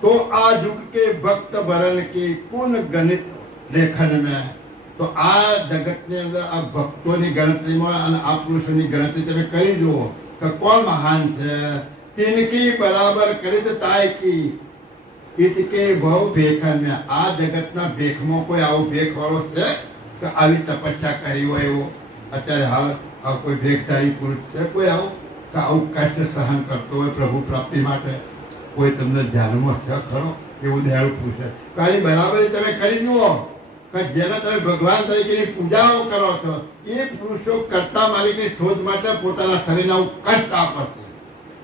તો આ યુગ કે ભક્ત ભરણ की पूर्ण गणित लेखन में, તો આ જગતની અંદર આ ભક્તોની ગણતરીમાં અને આ પુરુષોની ગણતરી તમે કરી જુઓ કે કોણ મહાન છે. તિનકી બરાબર કરી તો તાય કી ઇતકે ભવ ભેખન મેં. આ જગતના ભેખમાં કોઈ આવો ભેખ વાળો છે કે આવી તપસ્યા કરી હોય એવો અત્યારે હાલ આ કોઈ ભેખધારી પુરુષ છે કોઈ આવો કે આવું કષ્ટ સહન કરતો હોય પ્રભુ પ્રાપ્તિ માટે? કોઈ તમને ધ્યાનમાં છે ખરો એવું દયાળુ પુરુષ છે? કાલી બરાબરી તમે કરી જુઓ કે જેને તમે ભગવાન તરીકેની પૂજાઓ કરો છો એ પુરુષો કરતા માલિકની શોધ માટે પોતાના શરીરને કષ્ટ આપે છે.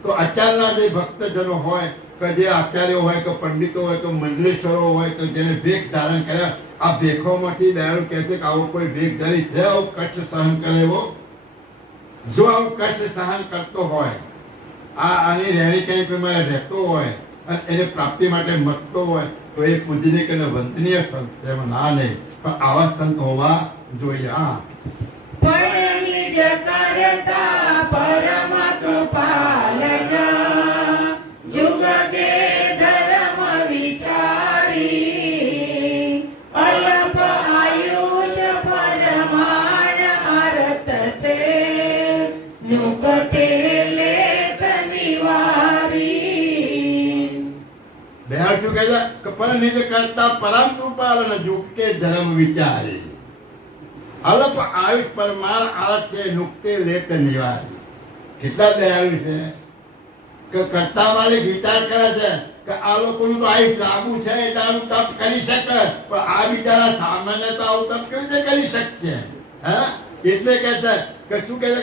તો અત્યારના જે ભક્તજનો હોય કે જે આચાર્યો હોય કે પંડિતો હોય કે મંડલેશ્વરો હોય કે જેને ભેખ ધારણ કર્યા, આ ભેખોમાંથી દયાળુ કહે છે કે આવો કોઈ ભેખ ધરી છે આવું કષ્ટ સહન કરે એવો? જો આવું કષ્ટ સહન કરતો હોય, આની રહેણી કઈ કોઈ મારે રહેતો હોય અને એને પ્રાપ્તિ માટે મતતો હોય તો એ પૂજનીય અને વંદનીય સંત છે, એમાં ના નહીં, પણ આવા સંત હોવા જોઈએ. હા, પણ નિજ કરતા પરમ કૃપાલન જુગતે ધર્મ વિચારી અલ્પ આયુષ પરમાણ અર્થ સે નુકતે લેત નિવારી. દયાળ શું કહે છે કે પણ નિજ કરતા પરમ કૃપાલન યુગ કે ધર્મ વિચારી અલ્પ આયુષ પરમાણ આળત છે નુકતે લેત નિવારી. કેટલા દયાળુ છે કે કરતા માલિક વિચાર કરે છે કે આ લોકોનું તો આયુષ લાંબુ છે એટલે આવું તપ કરી શકે, પણ આ બિચારા સામાન્ય તો આવું તપ કેવી રીતે કરી શકશે? હા, એટલે કહે છે કે શું કહે છે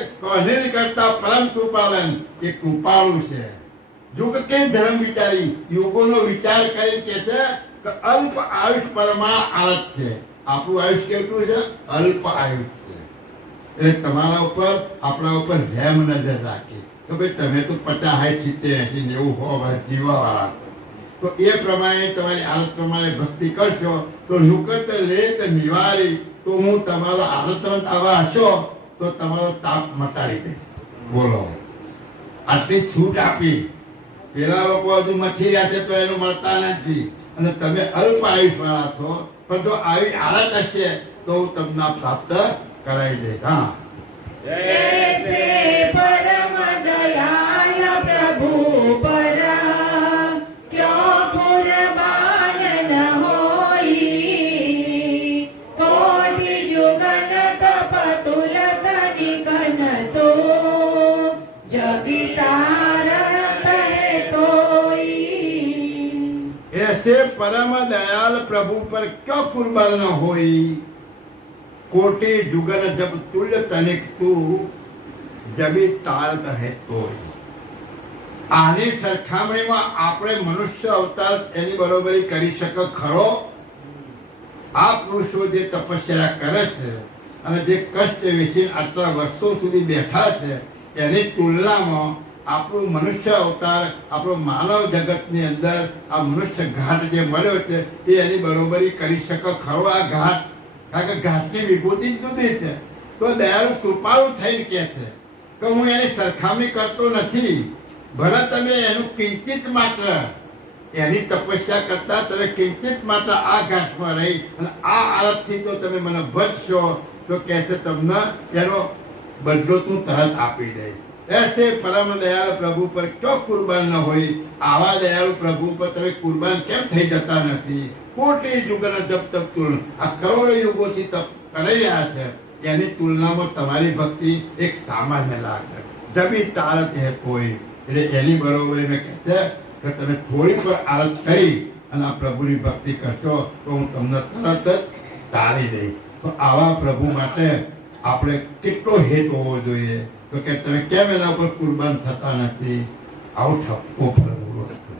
નિજ કરતા પરમ કૃપાલન એ કૃપાળુ છે. યુગ કે ધર્મ વિચારી, યુગોનો વિચાર કરીને કહે છે કે અલ્પ આયુષ પરમાણ આળત છે. આપણું આયુષ કેટલું છે? અલ્પ આયુષ છે. એટલે તમારા ઉપર આપણા ઉપર રેમ નજર રાખી તો ભાઈ તમે તો 50, 60, 70, 80, 90 હોવા જીવવાવાળા છો, તો એ પ્રમાણે તમારી આદત પ્રમાણે ભક્તિ કરશો તો નુકત લેત નિવારી, તો હું તમારો આદતવંત આવા હશો તો તમારો તાપ મટાડી દઈશ. બોલો, આટલી છૂટ આપી. પેલા લોકો હજુ મથી રહ્યા છે તો એનું મળતા નથી, અને તમે અલ્પ આયુષ વાળા છો, પણ જો આવી આદત હશે તો હું તમને પ્રાપ્ત કરાવી દઈશ. હા, ऐसे परम दयाल प्रभु पर क्यों कुर्बान न होई, कोटि युगन तप तुलत निगन तो जबितारत है तोई. ऐसे परम दयाल प्रभु पर क्यों कुर्बान न होई, कोटि जुगन जब तुल्य तनिक तू जबी तारत है तोय. આની સરખામણીમાં આપણે મનુષ્ય અવતાર એની બરોબરી કરી શકે ખરો? આ પુરુષો જે તપસ્યા કરે છે અને જે કષ્ટ વેચીને આટલા વર્ષો સુધી બેઠા છે એની તુલનામાં આપણું મનુષ્ય અવતાર, આપણો માનવ જગતની અંદર આ મનુષ્ય ઘાટ જે મળ્યો છે એ એની બરોબરી કરી શકે ખરો? આ ઘાટ, કારણ કે ઘાટની વિભૂતિ જુદી છે. તો દયાળુ કૃપાળુ થઈને કહે છે કે હું એની સરખામણી કરતો નથી, ભલે તમે એનું કિંચિત માત્ર એની તપસ્યા કરતા તમે કિંચિત માત્ર આ ઘાટમાં રહી અને આ આળતથી તો તમે મને ભજશો તો કહે છે તમને એનો બદલો તું તરત આપી દઈશ. ऐसे परम दयाल प्रभु पर क्यों कुर्बान न होई, आवा दयालु प्रभु पर તમે કુરબાન કેમ થઈ જતા નથી? કોટી યુગના જપ તપ તુલ, આ કરોડો યુગોથી તપ કરી રહ્યા છે એની તુલનામાં તમારી ભક્તિ એક સામાન્ય લાગે. જબી તારત હે કોઈ, એટલે એની બરોબરી મેં કહે છે કે તમે થોડી પર આરત કરી અને આ પ્રભુની ભક્તિ કરશો તો હું તમને તરત જ તારી દે. તો આવા પ્રભુ માટે આપણે કેટલો હેત હોવો જોઈએ? તો કે તમે કેમ એના પર કુરબાન થતા નથી? આવો ઠપકો પ્રભુ હતો.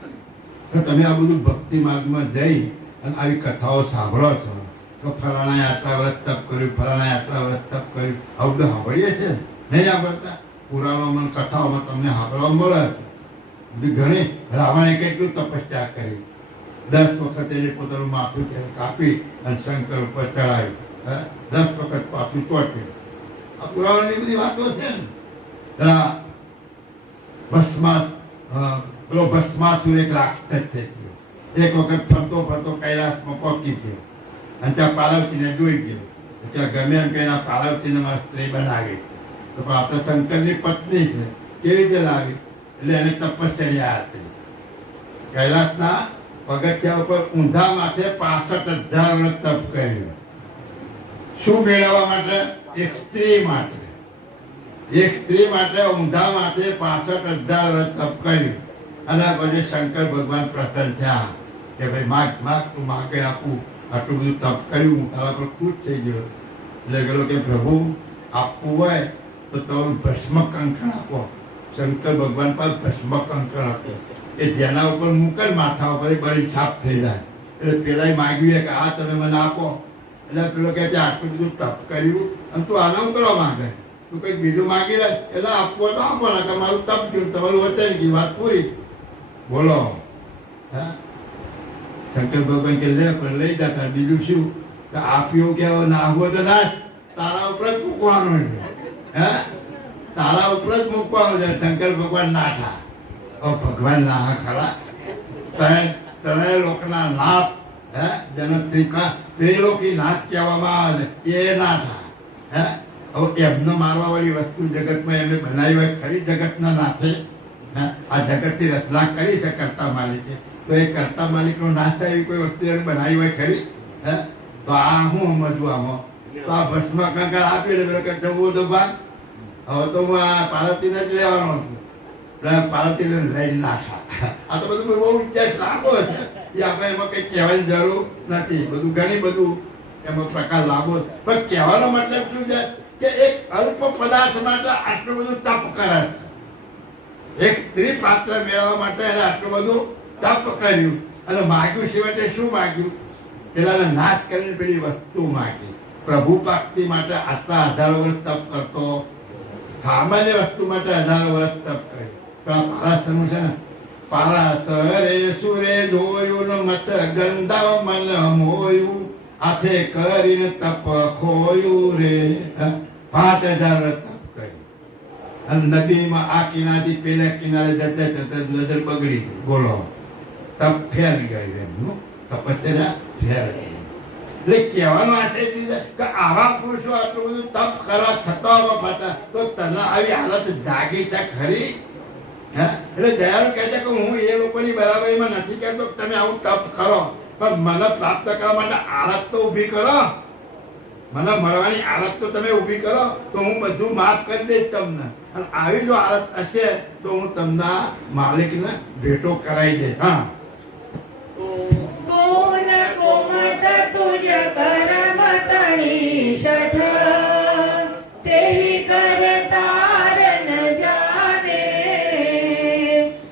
તો તમે આ બધું ભક્તિ માર્ગમાં જઈ અને આવી કથાઓ સાંભળો છો તો ફલાણાએ આટલા વર્ષ તપ કર્યું, ફલાણાએ આટલા વર્ષ તપ કર્યું, આવું બધું સાંભળીએ છે નહીં સાંભળતા? પુરાણોમાં કથાઓમાં તમને સાંભળવા મળે બધી ઘણી. રાવણે કેટલું તપસ્યા કરી, 10 વખત એને પોતાનું માથું કાપી અને શંકર ઉપર ચડાવ્યું, 10 વખત પાછું ચોટ્યું. આ પુરાણોની બધી વાતો છે ને. પેલો ભસ્માસુર એક રાક્ષસ થઈ ગયો, એક વખત ફરતો ફરતો કૈલાસમાં પહોંચી ગયો અને ત્યાં પાર્વતીને જોઈ ગયો. ત્યાં ગમે એમ કહીને પાર્વતીને મારી સ્ત્રી બનાવી છે. તો પણ આ તો શંકરની પત્ની છે, કેવી રીતે લાવી? એટલે એને તપશ્ચર્યા હતી. કૈલાસના પગથિયા ઉપર ઊંધા માથે 65,000 વર્ષ તપ કર્યું. શું મેળવવા માટે? એક સ્ત્રી માટે. એક સ્ત્રી માટે ઊંધા માથે 65,000 વર્ષ તપ કર્યું. અને પછી શંકર ભગવાન પ્રસન્ન થયા કે ભાઈ માગ માગ, તું માગે આપું. આટલું બધું તપ કર્યું, હું તારા પર ખુશ થઈ ગયો. એટલે ગયેલો કે પ્રભુ આપવું હોય તો તમારું ભસ્મ કંકણ આપો. શંકર ભગવાન પાસે ભસ્મ કંકણ આપો કે જેના ઉપર મૂકે માથા ઉપર બળી સાફ થઈ જાય. એટલે પેલા માગ્યું કે આ તમે મને આપો. એટલે પેલો કહે છે આટલું બધું તપ કર્યું અને તું આના કરવા માંગે, તું કંઈક બીજું માગી લે. એટલે આપવો તો આપો ને, તમારું તપ ગયું, તમારું વચન ગયું, વાત પૂરી. બોલો. હા, શંકર ભગવાન કે લે પણ લઈ જતા બીજું શું? આપ્યું કે ના હોય તો ના, તારા ઉપર જ મૂકવાનો છે. હે, તારા ઉપર જ મૂકવાનો છે. શંકર ભગવાન ના થા. ભગવાન ના ખરા. ત્રણેય લોકના નાથ, હે, જેને ત્રિલોકી નાથ કહેવામાં આવે છે, એ ના થા. હે, હવે એમને મારવા વાળી વસ્તુ જગતમાં એમને બનાવી હોય ખરી? જગતના નાથે આ જગતની રચના કરી છે કર્તા માલિકે, તો એ કર્તા માલિકનો નાશ થાય એવી કોઈ વસ્તુ એને બનાવી હોય ખરી? હે, તો આ હું સમજવું આમાં? તો આ ભસ્મ કંકર આપી દે કે જવું તો ભાગ. હવે તો હું આ પાર્વતીને જ લેવાનો છું. પાર્વતીને લઈને નાખા. આ તો બધું બહુ વિચાર લાભો છે, એ આપણે એમાં કંઈ કહેવાની જરૂર નથી. બધું ઘણી બધું એમાં પ્રકાર લાભો છે. પણ કહેવાનો મતલબ શું છે કે એક અલ્પ પદાર્થ માટે આટલું બધું તપ કરે છે. એક સ્ત્રી પાત્ર મેળવવા માટે એને આટલું બધું તપ કર્યું અને માગ્યું. છેવટે શું માગ્યું? પેલાને નાશ કરીને પેલી વસ્તુ માગી. પ્રભુ પ્રાપ્તિ માટે આટલા 1000 વર્ષ તપ કરતો, સામાન્ય વસ્તુ માટે 1000 વર્ષ તપ કરે. તો આ પારાશરનું છે ને, પારાશરે સુરે જોયું ને મચ ગંધા મન મોયું, હાથે કરીને તપ ખોયું રે. 5000 વર્ષ તપ કર્યું અને નદીમાં આ કિનારેથી પેલા કિનારે જતા જતા નજર બગડી ગઈ. બોલો, તપ ફેલ ગયું, એમનું તપશ્ચર્યા ફેલ ગઈ. એટલે કહેવાનો આશય છે કે આવા પુરુષો આટલું બધું તપ કરવા છતાં પાછા તો તને આવી હાલત જાગી છે ખરી? હે, એટલે દયાળુ કહે છે કે હું એ લોકોની બરાબરીમાં નથી કહેતો તમે આવું તપ કરો, પણ મને પ્રાપ્ત કરવા માટે આરત તો ઊભી કરો. મને મળવાની આરત તો તમે ઊભી કરો તો હું બધું માફ કરી દઈશ તમને. અને આવી જો આરત હશે તો હું તમને માલિકને ભેટો કરાવી દઈશ. હા, ગુણ કુમત તુજ કરમ તણી શઠ, તેહી કરતાર ન જાને.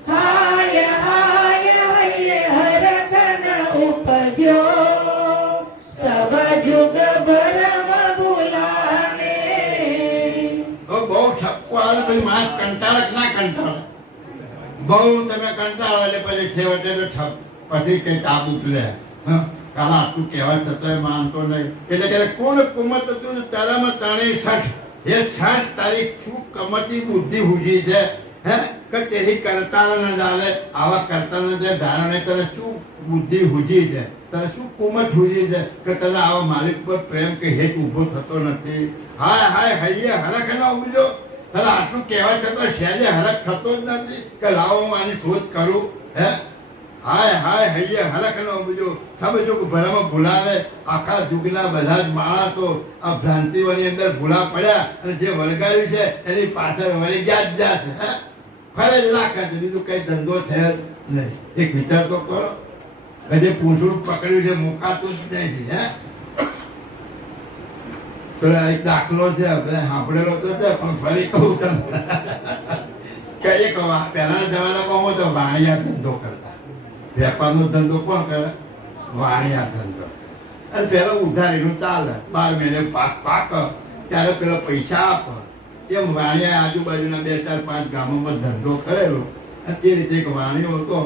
હાય હાય હૈયે હરખ ન ઉપજો, સબ જુગ ભરમ ભૂલાને. બહુ ઠપકો આવે પછી માણસ કંટાળે કે ના કંટાળે? બહુ તમે કંટાળો એટલે પછી છેવટે તો ઠપ પછી કઈ તાબૂત લે. કાલા આટલું કહેવાય છતાંય માનતો નહીં. એટલે કે કોણ કુમત તું તારામ તણી શઠ, એ 60 તારીખ શું કમતી બુદ્ધિ હુજી છે? હે, કે તેહી કરતા ન જાણે. આવા કરતા ન જાય ધારણે તને શું બુદ્ધિ હુજી છે? તને શું કુમત હુજી છે કે તને આવા માલિક પર પ્રેમ કે હેત ઊભો થતો નથી? હાય હાય હૈયે હરખ ન ઉમજો. તારે આટલું કહેવાય છતાં સહેજે હરખ થતો જ નથી કે લાવો હું આની શોધ કરું. હે, હાય હાય હૈયે હરખ ન ઉમજો, સબ જુગ ભરમ ભૂલાને. આખા જુગના બધા જ માણસો આ ભ્રાંતિઓની અંદર ભૂલા પડ્યા અને જે વળગાડ્યું છે એની પાછળ વળી ગયા જ છે. હે, ફરે જ રાખે છે, બીજું કઈ ધંધો થયો નહીં. એક વિચાર તો કરો, જે પૂંછડું પકડ્યું છે મુકાતું જ નહીં છે. હે, પેલા એક દાખલો છે આપણે સાંભળેલો તો છે પણ ફરી કહું તમને કે એક પહેલાના જમાનામાં તો વાણિયા ધંધો કરતા. વેપારનો ધંધો કોણ કરે? વાણિયા ધંધો. અને પેલો ઉધારીનું ચાલે, 12 મહિને પાક ત્યારે પેલો પૈસા આપે. એમ વાણિયા આજુબાજુના 2, 4, 5 ગામોમાં ધંધો કરેલો. અને એ રીતે એક વાણિયો હતો,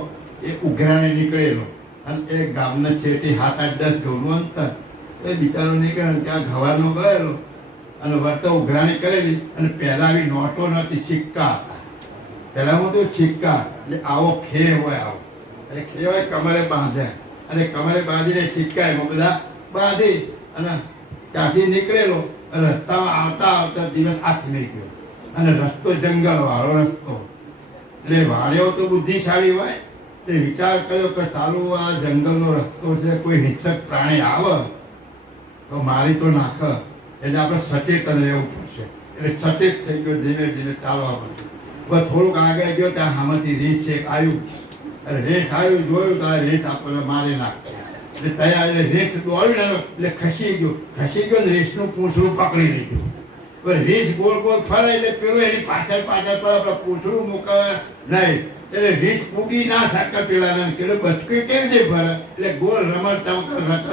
એ ઉઘરાણે નીકળેલો. અને એ ગામના છેટી 7, 8, 10 ઘઉંનું અંતર. એ બિચારો નીકળે ત્યાં ગવારનો ગયેલો અને વર્તો ઉઘરાણી કરેલી. અને પહેલા આવી નોટો નહોતી, સિક્કા હતા. પહેલામાં તો સિક્કા એટલે આવો ખે હોય, આવો એટલે ખે હોય કમરે બાંધે, અને કમરે બાંધીને સિક્કા એમાં બધા બાંધી અને ત્યાંથી નીકળેલો. અને રસ્તામાં આવતા આવતા દિવસ હાથ નહીં ગયો. અને રસ્તો જંગલ વાળો રસ્તો. એટલે વાળ્યો તો બુદ્ધિશાળી હોય, તે વિચાર કર્યો કે ચાલુ આ જંગલનો રસ્તો છે, કોઈ હિંસક પ્રાણી આવે તો મારી તો નાખે, એટલે આપણે સચેતન રહેવું પડશે. એટલે સચેત થઈ ગયો, ધીમે ધીમે ચાલવા પડશે. બસ થોડુંક આગળ ગયો ત્યાં સામેથી રીંછ એક આવ્યું. અને રેસ આવ્યું, જોયું તો આ રેસ આપણને મારી નાખશે. એટલે ત્યાં એટલે રેસ દોડ્યું ને એટલે ખસી ગયો ને રેસનું પૂંછડું પકડી લીધું. હવે રેસ ગોળ ગોળ ફરે એટલે પેલો એની પાછળ પર આપણે પૂંછડું મૂકાવે નહીં. એટલે રીંછ પૂગી ના શકે પેલા પેલો બચકું કેવી રીતે ફરે? એટલે ગોળ રમત રમત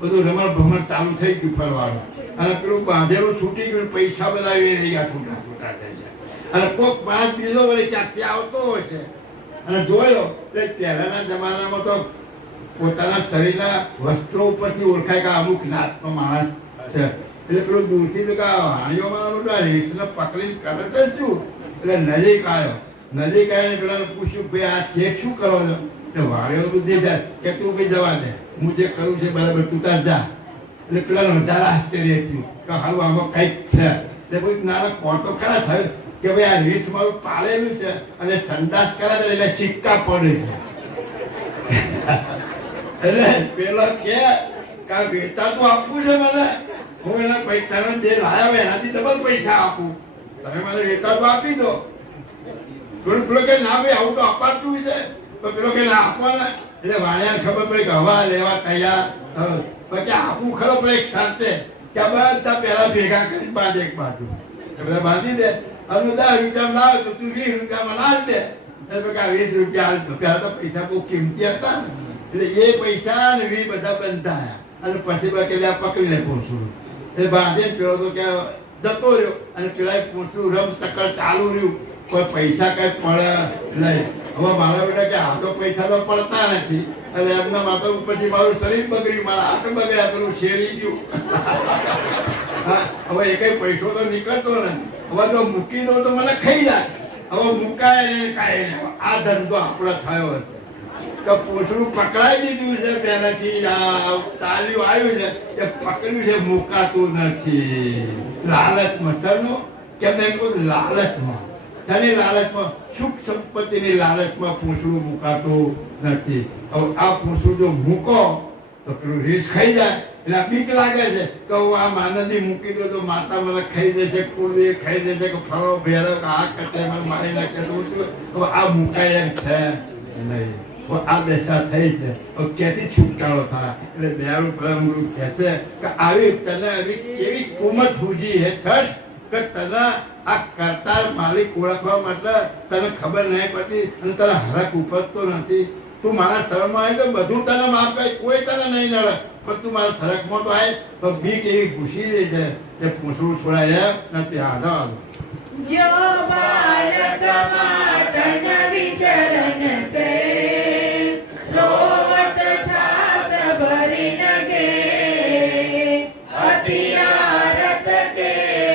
બધું રમણ ભમણ ચાલુ થઈ ગયું ફરવાનું. અને પેલું બાંધેલું છૂટી ગયું, પૈસા બધા એ રહી ગયા, છૂટા છૂટા થઈ ગયા. અને કોઈક પાંચ બીજો વળી ચાકથી આવતો હોય છે અને જોયો. એટલે પહેલાના જમાનામાં તો પોતાના શરીરના વસ્ત્રો ઉપરથી ઓળખાય કે અમુક નાતનો માણસ છે. એટલે પેલું દૂરથી તો કે વાણીઓમાં બધા રેસને પકડીને કરે છે શું? એટલે નજીક આવ્યો. નજીક આવીને પેલાને પૂછ્યું, ભાઈ આ શેખ શું કરો છો? એટલે વાણીઓ બુદ્ધિ જાય કે તું ભાઈ જવા દે, હું જે કરું છે બરાબર, તું તાર જા. એટલે પેલાને વધારે આશ્ચર્ય થયું કે હારું આમાં કંઈક છે. એટલે કોઈ નાના કોણ તો ખરા થયું કે ભાઈ આ રીસ મારું પાળેલું છે અને સંદાસ કરે છે એટલે ચિક્કા પડે છે. એટલે પેલો કે વેચા તો આપવું છે મને, હું એના પૈસા જે લાવ્યા એનાથી ડબલ પૈસા આપું, તમે મને વેચા તો આપી દો. પેલો કે ના ભાઈ આવું તો અપાતું છે. તો પેલો કે ના આપવાના. એટલે વાણિયાને ખબર પડી કે હવા લેવા તૈયાર. પછી આપવું ખરો પડે એક સાથે કે બધા પેલા ભેગા કરીને બાંધે એક બાજુ, બધા બાંધી દે. અને 10 રૂપિયા લાવે તો તું 20 રૂપિયામાં લાવ દે. એટલે 20 રૂપિયા હાલતો. પહેલા તો પૈસા બહુ કિંમતી હતા ને, એટલે એ પૈસા ને 20 બધા બંધાયા. અને પછી પેલા પકડીને પૂછું એટલે બાંધે પેલો તો કે જતો રહ્યો. અને પેલા પૂછું રમ ચક્કર ચાલુ રહ્યું, કોઈ પૈસા કઈ પડે નહીં. હવે મારા બેટા કે આ તો પૈસા તો પડતા નથી. એટલે એમના માતો પછી મારું શરીર બગડ્યું, મારા હાથ બગડ્યા, પેલું શેરી ગયું. હવે એ કઈ પૈસો તો નીકળતો નથી. હવે જો મૂકી દો તો મને ખાઈ જાય. હવે મુકાય ને કાંઈ નહીં. આ ધંધો આપણો થયો હશે કે પૂછડું પકડાઈ દીધું છે પહેલાથી, ચાલ્યું આવ્યું છે એ પકડ્યું છે, મુકાતું નથી. લાલચમાં સરનો કેમ એમ કહું, લાલચમાં શાની લાલચમાં? સુખ સંપત્તિની લાલચમાં પૂંછડું મુકાતું નથી. હવે આ પૂંછડું જો મૂકો તો પેલું રીસ ખાઈ જાય. એટલે બીક લાગે છે કે હું આ માનદી મૂકી દો તો માતા મને ખાઈ જશે, કુળદેવી ખાઈ જશે, કે ફળો ભેરો કે આ કચે મને મારી નાખે. હવે આ મુકાય એમ છે નહીં. આ દશા થઈ છે, ક્યાંથી છુટકારો થાય? એટલે દયાળુ પરમગુરુ કહે છે કે આવી તને આવી કેવી કુમત સૂજી હે છઠ કે તને આ કરતાર માલિક ઓળખવા માટે તને ખબર નહીં પડતી અને તને હરખ ઉપજતો નથી. તું મારા શરણમાં આવી તો બધું તને માફ કરે, કોઈ તને નહીં નડે, પણ તું મારા શરખમાં તો આવે તો બીક એવી ઘૂસી રહી છે કે પૂછડું છોડાય એમ નથી. આગળ જો બાળક માતન વિચરણ સે રોવત છાસ ભરીને ગે અતિયારત કે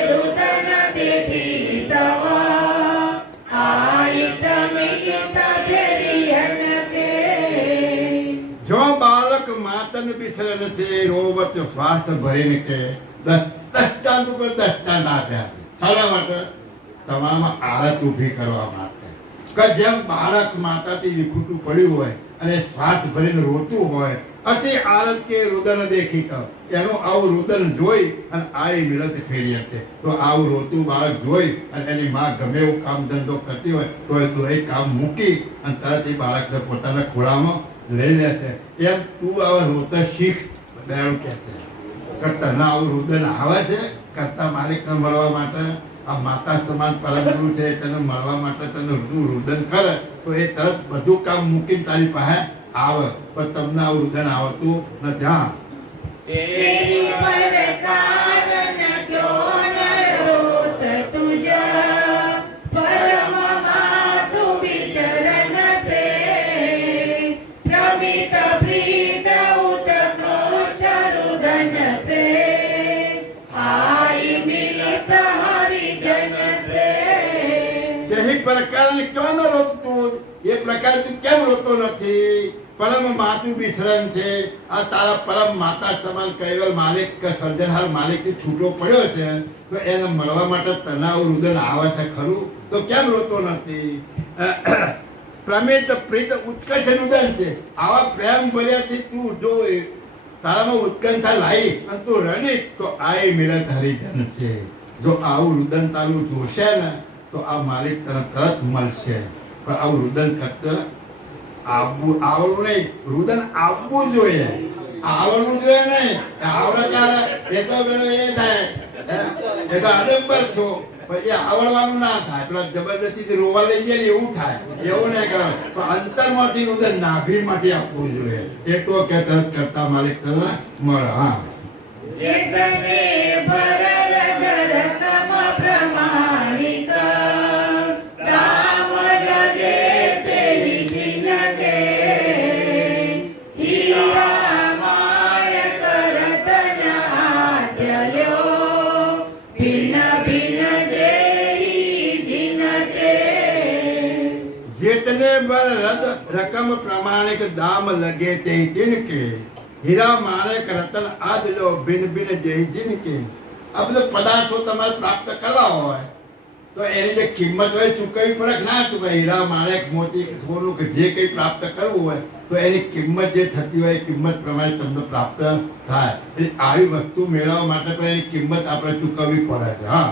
રુદન દેખી તવા આયિત મિત ફેરિયન કે. જો બાળક માતન બિસરણ છે રોવત શ્વાસ ભરીને કે દષ્ટાંત ઉપર દષ્ટાંત આપ્યા. શાના માટે? તમારામાં આળત ઊભી કરવા માટે. કે જેમ બાળક માતાથી વિખૂટું પડ્યું હોય અને શ્વાસ ભરીને રોતું હોય, અતિ આળત કે રુદન દેખી કહો, એનું આવું રુદન જોઈ અને આવી મિલત ફેરી છે. તો આવું રોતું બાળક જોઈ અને એની માં ગમે એવું કામ ધંધો કરતી હોય તો એ દોરે કામ મૂકી અને તરત એ બાળકને પોતાના ખોળામાં લઈ લે છે. એમ તું આવા રોતા શીખ. દયાળુ કહે છે કે તને આવું રુદન આવે છે કરતા માલિકને મળવા માટે આ માતા સમાન પરમ ગુરુ છે તેને મળવા માટે તને રુદન કરે તો એ તરત બધું કામ મૂકીને તારી પાસે આવે, પણ તમને આવું રુદન આવતું નથી. હા, तेरी परकार न क्यों न रोत तुझ परम मातु विचरण से प्रमित प्रीत उत्कृष्ट रुदन से आई मिलित हरिजन से. જેહી પ્રકાર ક્યાં ન રોકતું એ પ્રકાર તું કેમ રોકતો નથી? પરમ માતુ વિચરણ છે, આ તારા પરમ માતા સમાન કૈવલ માલિક કે સર્જનહાર માલિકથી છૂટો પડ્યો છે તો એને મળવા માટે તનાવ રુદન આવે છે ખરું, તો કેમ રોતો નથી? પ્રમિત પ્રીત ઉત્કર્ષ રુદન છે, આવા પ્રેમ ભર્યાથી તું જો તારામાં ઉત્કંઠા લાવી અને તું રડી તો આય મિલત હરિજન છે. જો આવું રુદન તારું જોશે ને તો આ માલિક તને તરત મળશે. પણ આવું રુદન કરતા આવડવું નહીં, રુદન આવવું જોઈએ, આવડવું જોઈએ નહીં. આવડે ત્યારે એ તો એ થાય, એ તો આડંબર છો, પણ એ આવડવાનું ના થાય. પેલા જબરદસ્તી રોવા લઈ જાય ને એવું થાય, એવું નહીં કરે. તો અંતરમાંથી રુદન નાભીમાંથી આપવું જોઈએ. એ તો કે તરત કરતા માલિક તને મળે. હા, જેતને ભરલ ધરતમ પ્રમાણિક રામ લગે તેરી દિન કે હીરા માણ કરતન આદ્યલ્યો ભિન્ન ભિન્ન જેહી દિન કે. જેતને બર રકમ પ્રમાણિક દામ લગે તે કે હીરા માણેક રતન આજ લો ભિન્ન ભિન્ન જેહી જિનકે. આ બધા પદાર્થો તમારે પ્રાપ્ત કરવા હોય તો એની જે કિંમત હોય ચૂકવવી પડે કે ના ચૂકવે? હીરા માણેક મોતી સોનું કે જે કંઈ પ્રાપ્ત કરવું હોય તો એની કિંમત જે થતી હોય એ કિંમત પ્રમાણે તમને પ્રાપ્ત થાય. એટલે આવી વસ્તુ મેળવવા માટે પણ એની કિંમત આપણે ચૂકવવી પડે છે. હા,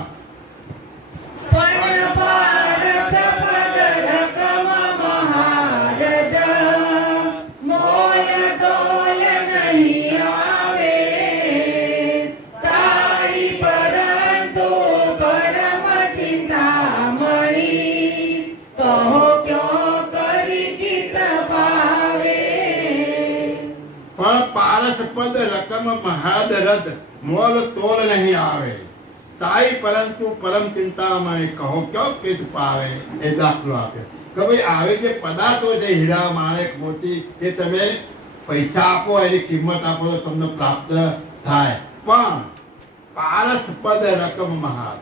પણ પારસ પદ રકમ મહારદ મોલ તોલ નહીં આવે તાઈ પરંતુ પરમ ચિંતામણી કહો ક્યો કરી ચિત પાવે. પણ પારસ પદ રકમ મહાદ રદ મોલ તોલ નહીં આવે તાઈ પરંતુ પરમ ચિંતામણી કહો ક્યો કિત પાવે. એ દાખલો આપે કે ભાઈ આવે જે પદાર્થો છે હીરા માણેક મોતી એ તમે પૈસા આપો એની કિંમત આપો તો તમને પ્રાપ્ત થાય. પણ પારસ પદ રકમ મહાદ,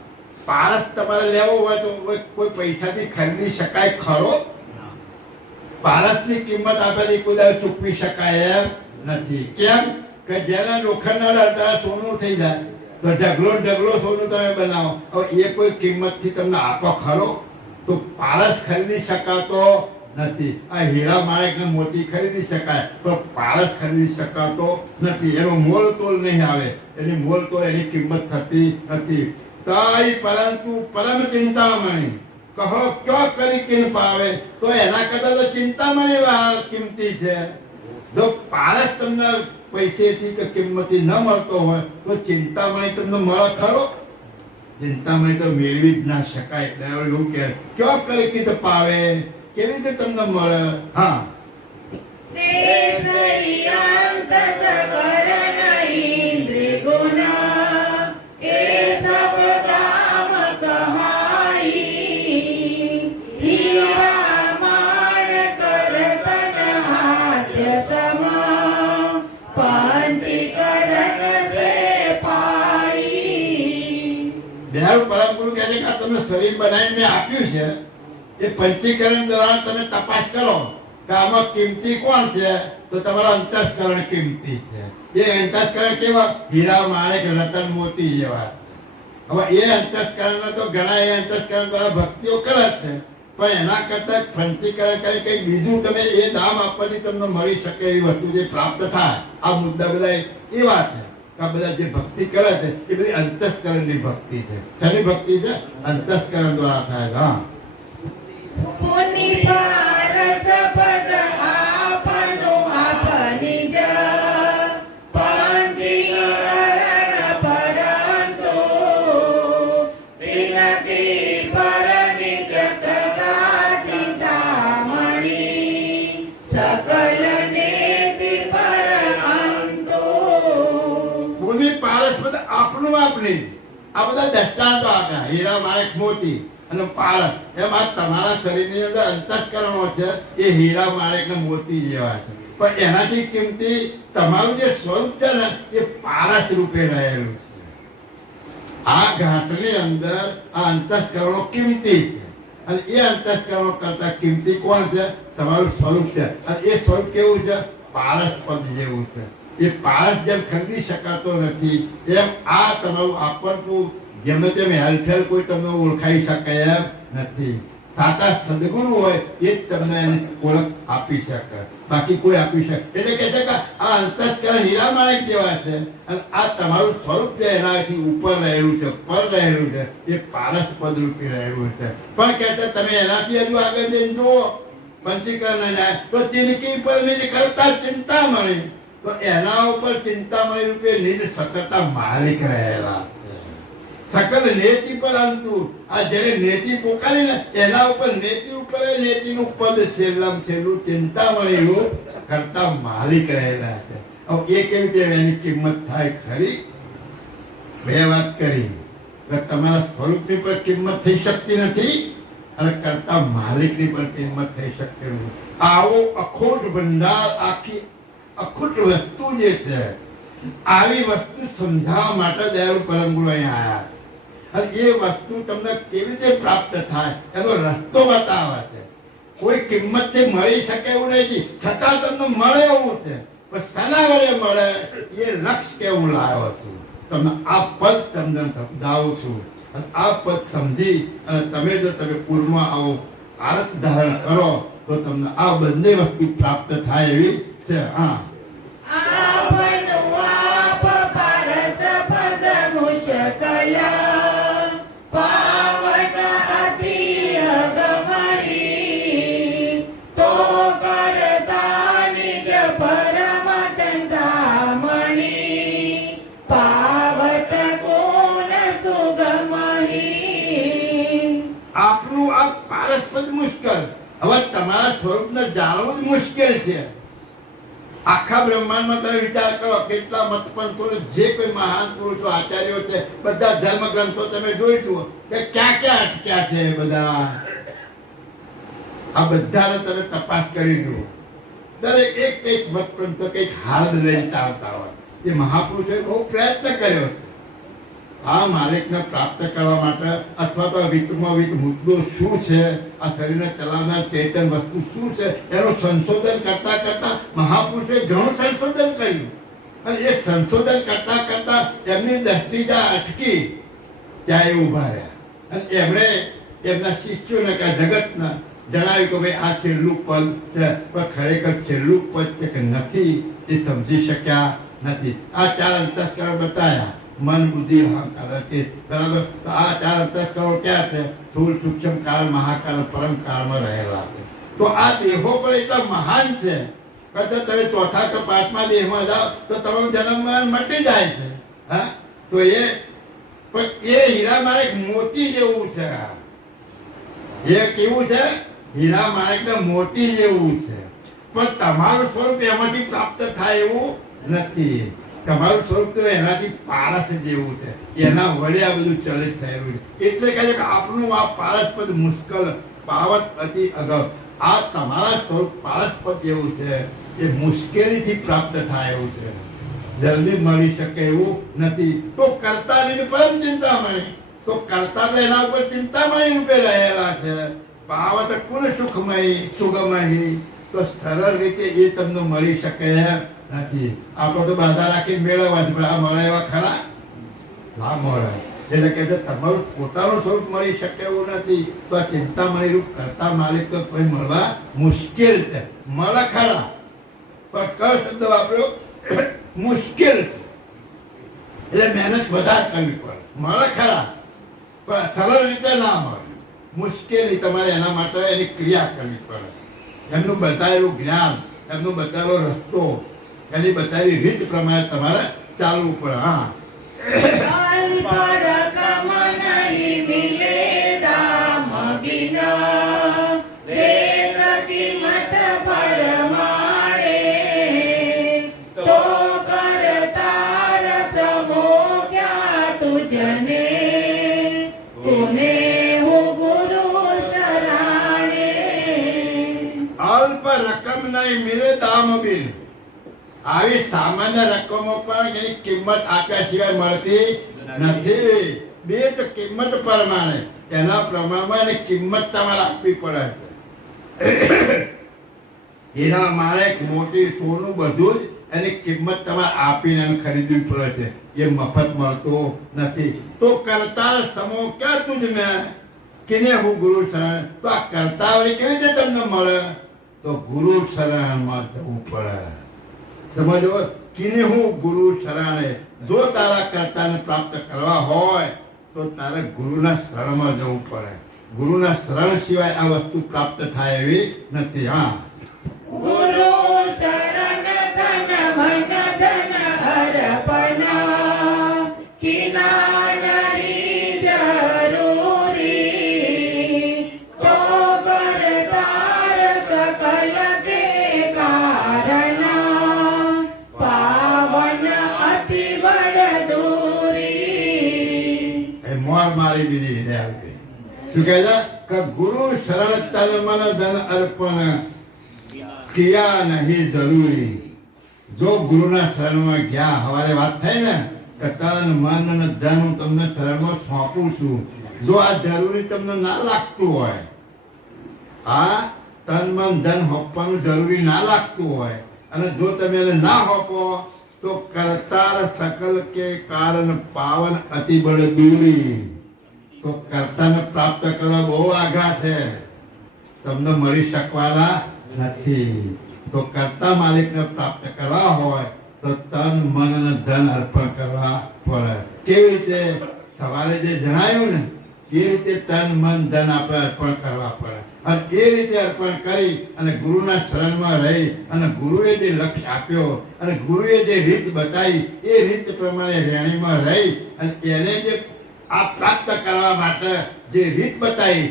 પારસ તમારે લેવો હોય તો કોઈ પૈસાથી ખરીદી શકાય ખરો? પારસની કિંમત આપેલી કોઈ દાડો ચૂકવી શકાય એમ નથી. કેમ કે જેના લોખંડના હતા સોનું થઈ જાય તો ઢગલો સોનું તમે બનાવો, હવે એ કોઈ કિંમતથી તમને આપો ખરો? તો પારસ ખરીદી શકાતો નથી. આ હીરા માણેક ને મોતી ખરીદી શકાય પણ પારસ ખરીદી શકાતો નથી. એનો મોલ તોલ નહીં આવે, એની મોલ તોલ એની કિંમત થતી નથી. તાઈ પરંતુ પરમ ચિંતામણી કહો ક્યો કરી કિન પાવે. તો એના કરતા તો ચિંતામણી કિંમતી છે. જો પારસ તમને પૈસેથી કે કિંમતી ન મળતો હોય તો ચિંતામણી તમને મળે ખરો? ચિંતામણી તો મેળવી જ ના શકાય. એવું કે ક્યો કરી કિન પાવે, કેવી રીતે તમને મળે? હા, તે સરિયંત સકર નહીં દ્રિગુણ એ સબ કામ કહાઈ હીરા માણ કરતન આદ્ય સમ પંચીકરણ સે પાઈ. દેહારું પરમ ગુરુ કહે છે કે આ તમને શરીર બનાવીને મેં આપ્યું છે, એ પંચીકરણ દ્વારા તમે તપાસ કરો કે આમાં કિંમતી કોણ છે તો તમારા અંતસ્કરણ કિંમતી છે. એ અંતસ્કરણ કેવા? હીરા માણેક રતન મોતી જેવા. હવે એ અંતસ્કરણ તો ઘણા એ અંતસ્કરણ દ્વારા ભક્તિઓ કરે છે, પણ એના કરતા પંચીકરણ કરી કંઈક બીજું તમે એ દામ આપવાથી તમને મળી શકે એવી વસ્તુ જે પ્રાપ્ત થાય. આ મુદ્દા બધા એવા છે કે આ બધા જે ભક્તિ કરે છે એ બધી અંતસ્કરણની ભક્તિ છે. શેની ભક્તિ છે? અંતસ્કરણ દ્વારા થાય. હા, પુનિ પારસ પદ આપનું આપની જ પંચીકરણ પરંતુ આ બધા દ્રષ્ટાંતો આપ્યા, હીરા માણેક મોતી અને પારસ. એમ આ તમારા શરીરની અંદર અંતઃકરણો છે એ હીરા માણેક ને મોતી જેવા છે, પણ એનાથી કિંમતી તમારું જે સ્વરૂપ છે ને એ પારસ રૂપે રહેલું છે. આ ઘાટની અંદર આ અંતઃકરણો કિંમતી છે, અને એ અંતઃકરણો કરતા કિંમતી કોણ છે? તમારું સ્વરૂપ છે. અને એ સ્વરૂપ કેવું છે? પારસ પદ જેવું છે. એ પારસ જેમ ખરીદી શકાતો નથી એમ આ તમારું આપણું જેમને તેમ હેલફેલ કોઈ તમને ઓળખાઈ શકે એમ નથી. સાચા સદગુરુ હોય એ જ તમને એની ઓળખ આપી શકે, બાકી કોઈ આપી શકે. એટલે કહે છે કે આ અંતઃકરણ હીરા માણેક જેવા છે, અને આ તમારું સ્વરૂપ છે એનાથી ઉપર રહેલું છે, પર રહેલું છે, એ પારસ પદ રૂપી રહેલું છે. પણ કહે છે તમે એનાથી હજુ આગળ જઈને જુઓ પંચીકરણ જાય તો તિનકી પર જે કરતા ચિંતા મળી, તો એના ઉપર ચિંતામણી રૂપે નિજ સતતા માલિક રહેલા છે. સકલ નેતિ પરંતુ આ જેને નેતિ પોકારી ને એના ઉપર નેતિ ઉપર નેતિનું પદ છેલ્લામ છેલ્લું ચિંતામણી રૂપ કરતા માલિક રહેલા છે. હવે એ કેવી રીતે એની કિંમત થાય ખરી? બે વાત કરી કે તમારા સ્વરૂપની પણ કિંમત થઈ શકતી નથી અને કરતા માલિકની પણ કિંમત થઈ શકતી નથી. આવો અખોટ ભંડાર, આખી અખૂટ વસ્તુ જે છે, આવી વસ્તુ સમજાવવા માટે દયાળુ પરમ ગુરુ અહીંયા આવ્યા. અને એ વસ્તુ તમને કેવી રીતે પ્રાપ્ત થાય એનો રસ્તો બતાવે છે. કોઈ કિંમતથી મળી શકે એવું નથી, છતાં તમને મળે એવું છે. પણ શાના વડે મળે એ લક્ષ્ય કેવું લાવ્યો છું, તમને આ પદ તમને સમજાવું છું. અને આ પદ સમજી અને તમે જો તમે પૂરમાં આવો આરત ધારણ કરો તો તમને આ બંને વસ્તુ પ્રાપ્ત થાય એવી છે. હા, આપનું આ પારસપદ મુશ્કેલ. હવે તમારા સ્વરૂપને જાણવું જ મુશ્કેલ છે. આખા બ્રહ્માંડમાં તમે વિચાર કરો કેટલા મતપંથો જે કોઈ મહાન પુરુષો આચાર્યો છે, બધા ધર્મ ગ્રંથો તમે જોઈ જુઓ કે ક્યાં ક્યાં અટક્યા છે. બધા આ બધાને તમે તપાસ કરી જુઓ. દરેક એક મતપંથો કંઈક હાર્દ લઈને ચાલતા હોય. એ મહાપુરુષોએ બહુ પ્રયત્ન કર્યો છે આ માલિકને પ્રાપ્ત કરવા માટે, અથવા તો વિતમાં વિત મુદ્દો શું છે, આ શરીરને ચલાવનાર ચેતન વસ્તુ શું છે, એનું સંશોધન કરતા કરતા મહાપુરુષોએ ઘણું સંશોધન કર્યું. અને એ સંશોધન કરતા કરતા એમની દ્રષ્ટિ જ્યાં અટકી ત્યાં એ ઉભા રહ્યા. અને એમણે એમના શિષ્યોને કે જગતના જણાવ્યું કે ભાઈ આ છેલ્લું પદ છે, પણ ખરેખર છેલ્લું પદ છે કે નથી એ સમજી શક્યા નથી. આ ચાર અંતઃકરણ બતાવ્યા, મન બુદ્ધિ અહંકાર છે, બરાબર. તો આ ચાર અંતઃકરણો ક્યાં છે? સ્થૂળ સૂક્ષ્મ કાળ મહાકાળ પરમ કાળમાં રહેલા છે. તો આ દેહો પણ એટલા મહાન છે કે તમે ચોથા કે પાંચમા દેહમાં જાઓ તો તમારું જન્મ મરણ મટી જાય છે. હા, તો એ પણ એ હીરા માણેક મોતી જેવું છે. એ કેવું છે? હીરા માણેક ને મોતી જેવું છે. પણ તમારું સ્વરૂપ એમાંથી પ્રાપ્ત થાય એવું નથી. તમારું સ્વરૂપ તો એનાથી પારસ જેવું છે, એના વડે આ બધું ચલિત થયેલું છે. એટલે કહે છે કે આપણું આ પારસપદ મુશ્કેલ પાવત અતિ અગમ. આ તમારા સ્વરૂપ પારસપદ જેવું છે, એ મુશ્કેલીથી પ્રાપ્ત થાય એવું છે, જલ્દી મળી શકે એવું નથી. તો કર્તાની પરમ ચિંતામણી, તો કર્તા તો એના ઉપર ચિંતામણી રૂપે રહેલા છે. પાવત કુલ સુખમય સુગમય, તો સરળ રીતે એ તમને મળી શકે નથી. આપણે તો બાધા રાખીને મેળવવા છે, પણ આ મળે એવા ખરા ના મળે. એટલે કે તમારું પોતાનું સ્વરૂપ મળી શકે એવું નથી. તો આ ચિંતામણી રૂપ કરતા માલિક તો કોઈ મળવા મુશ્કેલ છે. મળે ખરા, પણ કયો શબ્દ વાપર્યો? મુશ્કેલ છે. એટલે મહેનત વધારે કરવી પડે. મળે ખરા, પણ સરળ રીતે ના મળે. મુશ્કેલી તમારે એના માટે એની ક્રિયા કરવી પડે. એમનું બતાવેલું જ્ઞાન, એમનું બતાવેલો રસ્તો, એની બતાવેલી રીત પ્રમાણે તમારે ચાલવું પડે. હા, તો કરતા રસમો ક્યાં તુજને પુને હું ગુરુ શરણે. અલ્પ રકમ નહીં મિલે દામ બિન. આવી સામાન્ય રકમો પણ એની કિંમત આપ્યા સિવાય મળતી નથી. બે તો કિંમત પ્રમાણે એના પ્રમાણમાં એની કિંમત તમારે આપવી પડે છે. એના મારે મોટી સોનું બધું જ એની કિંમત તમારે આપીને એને ખરીદવી પડે છે. એ મફત મળતો નથી. તો કરતાર સમો ક્યાં તુજ મેં કિને હું ગુરુ શરણ. તો આ કરતાવરી કેવી રીતે તમને મળે? તો ગુરુ શરણમાં જવું પડે. સમજો, કિને હું ગુરુ શરણે. જો તારા કર્તાને પ્રાપ્ત કરવા હોય તો તારે ગુરુના શરણમાં જવું પડે. ગુરુના શરણ સિવાય આ વસ્તુ પ્રાપ્ત થાય એવી નથી. હા, ગુરુ શરણ ધન મન ધન અર્પણ કિના નહીં જરૂરી. તો કરતાર સકલ કે કારણ પાવન અતિ બળ દૂરી. એ મોર મારી દીધી છે આવી. શું કહે છે કે ગુરુ શરણ તન મન ધન અર્પણ કિયા નહીં જરૂરી. જો ગુરુના શરણમાં ગયા, હવારે વાત થઈ ને કે તન મન અને ધન હું તમને શરણમાં સોંપું છું. જો આ જરૂરી તમને ના લાગતું હોય, આ તન મન ધન હોપવાનું જરૂરી ના લાગતું હોય અને જો તમે એને ના હોપો તો કરતાર સકલ કે કારણ પાવન અતિ બળ દૂરી. તો કર્તાને પ્રાપ્ત કરવા બહુ આઘા છે, તમને મળી શકવાના નથી. તો કર્તા માલિકને પ્રાપ્ત કરવા હોય તો તન મન અને ધન અર્પણ કરવા પડે. કેવી રીતે? સવારે જે જણાવ્યું ને એ રીતે તન મન ધન આપણે અર્પણ કરવા પડે. અને એ રીતે અર્પણ કરી અને ગુરુના શરણમાં રહી અને ગુરુએ જે લક્ષ્ય આપ્યો અને ગુરુએ જે રીત બતાવી એ રીત પ્રમાણે રેણીમાં રહી અને એને જે આ પ્રાપ્ત કરવા માટે જે રીત બતાવી,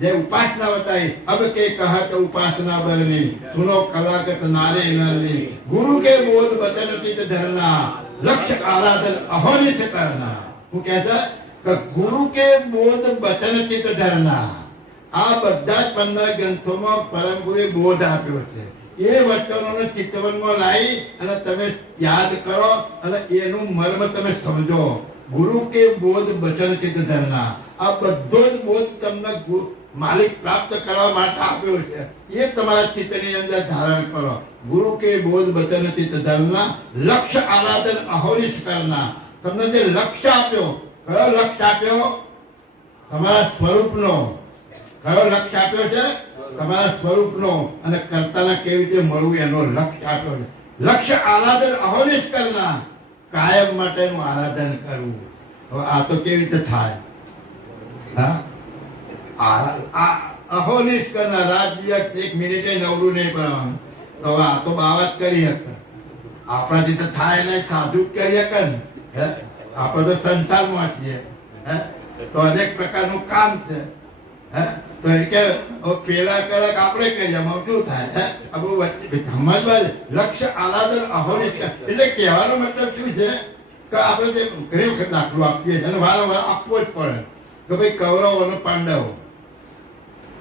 જે ઉપાસના બતાવી. અબ કે કહત ઉપાસના બરની સુનો કલાકત નારે નરની. ગુરુ કે બોધ બચન ચિત ધરના લક્ષ્ય આરાધન અહોનિશ કરના. હું કહે છે કે ગુરુ કે બોધ બચન ચિત ધરના. આ બધા જ 15 ગ્રંથોમાં પરમ ગુરુએ બોધ આપ્યો છે. એ વચનોને ચિત્તવનમાં લાવી અને તમે યાદ કરો અને એનું મર્મ તમે સમજો. ગુરુ કે બોધ બચન ચિત્ત ધરના. આ બધો જ બોધ તમને માલિક પ્રાપ્ત કરવા માટે આપ્યો છે. એ તમારા ચિત્તની અંદર ધારણ કરો. ગુરુ કે બોધ બચન ચિત્ત ધરના લક્ષ્ય આરાધન અહોનિશ કરના. તમને જે લક્ષ્ય આપ્યો, કયો લક્ષ્ય આપ્યો? તમારા સ્વરૂપનો. કયો લક્ષ્ય આપ્યો છે? તમારા સ્વરૂપનો. અને કર્તાને કેવી રીતે મળવું એનો લક્ષ્ય આપ્યો છે. લક્ષ્ય આરાધન અહોનિશ કરના. કાયમ માટેનું આરાધન કરવું. હવે આ તો કેવી રીતે થાય? હા, અહોનિશ કરના. રાજ્ય એક મિનિટે નવરું નહીં પડવાનું. તો હવે આ તો બાવત કરી શકે. આપણાથી તો થાય નહીં, સાધુ જ કરી શકે ને. આપણે તો સંસારમાં છીએ. તો અનેક પ્રકારનું કામ છે. તો એ કે પેલા કલાક આપણે કરીએ, એમાં શું થાય? આપણું વચ્ચે સમજવા લક્ષ્ય આરાધન અહોનિશ. એટલે કહેવાનો મતલબ શું છે કે આપણે જે ઘણી વખત દાખલો આપીએ છીએ અને વારંવાર આપવો જ પડે કે ભાઈ કૌરવ અને પાંડવો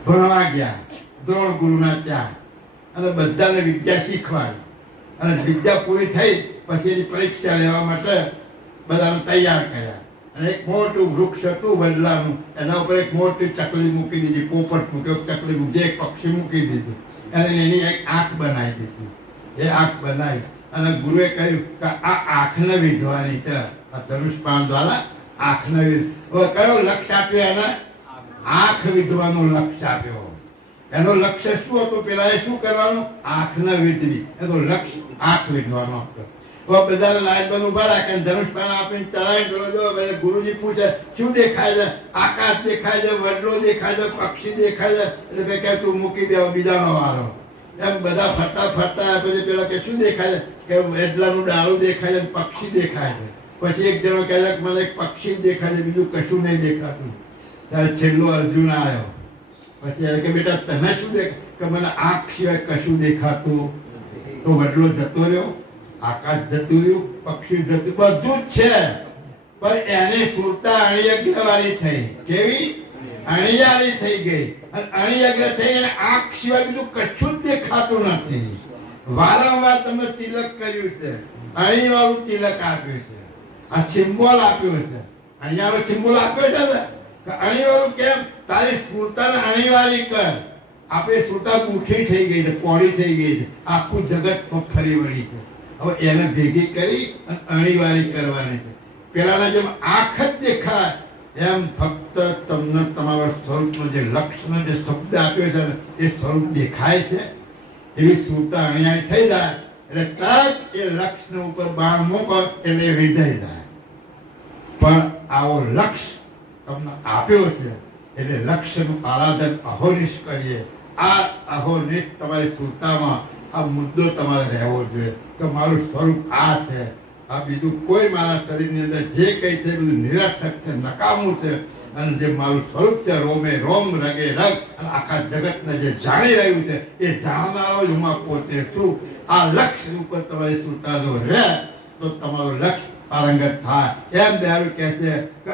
ભણવા ગયા દ્રોણ ગુરુના ત્યાં અને બધાને વિદ્યા શીખવાડી અને વિદ્યા પૂરી થઈ પછી એની પરીક્ષા લેવા માટે બધાને તૈયાર કર્યા. અને એક મોટું વૃક્ષ હતું વડલાનું, એના ઉપર એક મોટી ચકલી મૂકી દીધી, પોપટ મૂક્યો, ચકલી મૂકી, એક પક્ષી મૂકી દીધું અને એની એક આંખ બનાવી દીધી. એ આંખ બનાવી અને ગુરુએ કહ્યું કે આ આંખને વિધવાની છે. આ ધનુષબાણ દ્વારા આંખને કયો લક્ષ્ય આપ્યો? એને આંખ વિધવાનું લક્ષ્ય આપ્યો. એનો લક્ષ્ય શું હતું? પેલા એ શું કરવાનું? આંખને વિધવી. એનો લક્ષ્ય આંખ વિધવાનો હતો. બધાને લાઈન બંધ ઉભા રાખે, ધનુષબાણ આપીને ચડાવી કરો. જો ગુરુજી પૂછે શું દેખાય છે? આકાશ દેખાય છે, વડલો દેખાય છે, પક્ષી દેખાય છે. એટલે કે તું મૂકી દેવો, બીજાનો વારો. એમ બધા ફરતા ફરતા પછી પેલા કે શું દેખાય છે? કે વડલાનું ડાળું દેખાય છે, પક્ષી દેખાય છે. પછી એક જણો કહે છે કે મને એક પક્ષી દેખાય છે, બીજું કશું નહીં દેખાતું. ત્યારે છેલ્લો અર્જુન આવ્યો. પછી કે બેટા તને શું દેખાય? કે મને આંખ સિવાય કશું દેખાતું. તો વડલો જતો રહ્યો, આકાશ જતું રહ્યું, પક્ષી જતું, બધું જ છે પણ એને સુરતા અણિયજ્ઞવાળી થઈ. કેવી? અણિયાળી થઈ ગઈ. અને અણિયજ્ઞ થઈ અને આંખ સિવાય બીજું કશું જ દેખાતું નથી. વારંવાર તમે તિલક કર્યું છે, અણીવાળું તિલક આપ્યું છે, આ સિમ્બોલ આપ્યું છે, અણિયાળો સિમ્બોલ આપ્યો છે ને, કે અણીવાળું કેમ? તારી સુરતાને અણીવાળી કર. આપણી સુરતા બુઠી થઈ ગઈ છે, પોળી થઈ ગઈ છે, આખું જગત ફરી વળી છે. હવે એને ભેગી કરી અને અણીવાળી કરવાની છે. પેલાના જેમ આંખ જ દેખાય એમ ફક્ત તમને તમારા સ્વરૂપનો જે લક્ષ્યનો જે શબ્દ આપ્યો છે ને એ સ્વરૂપ દેખાય છે. એવી સુરતા અણિયાળી થઈ જાય એટલે તરત એ લક્ષ્ય ઉપર બાણ મૂકો એટલે વિધેય થાય. પણ આવો લક્ષ્ય તમને આપ્યો છે એટલે લક્ષ્યનું આરાધન અહોનિશ કરીએ. આ અહોનિશ તમારી સુરતામાં આ મુદ્દો તમારે રહેવો જોઈએ કે મારું સ્વરૂપ આ છે. આ બીજું કોઈ મારા શરીરની અંદર જે કંઈ છે બધું નિરર્થક છે, નકામું છે. અને જે મારું સ્વરૂપ છે રોમે રોમ રગે રગ અને આખા જગતને જે જાણી રહ્યું છે એ જાણનારો જ હું પોતે છું. આ લક્ષ્ય ઉપર તમારી સુરતા જો રહે તો તમારું લક્ષ્ય પારંગત થાય. એમ દયાળુ કહે છે કે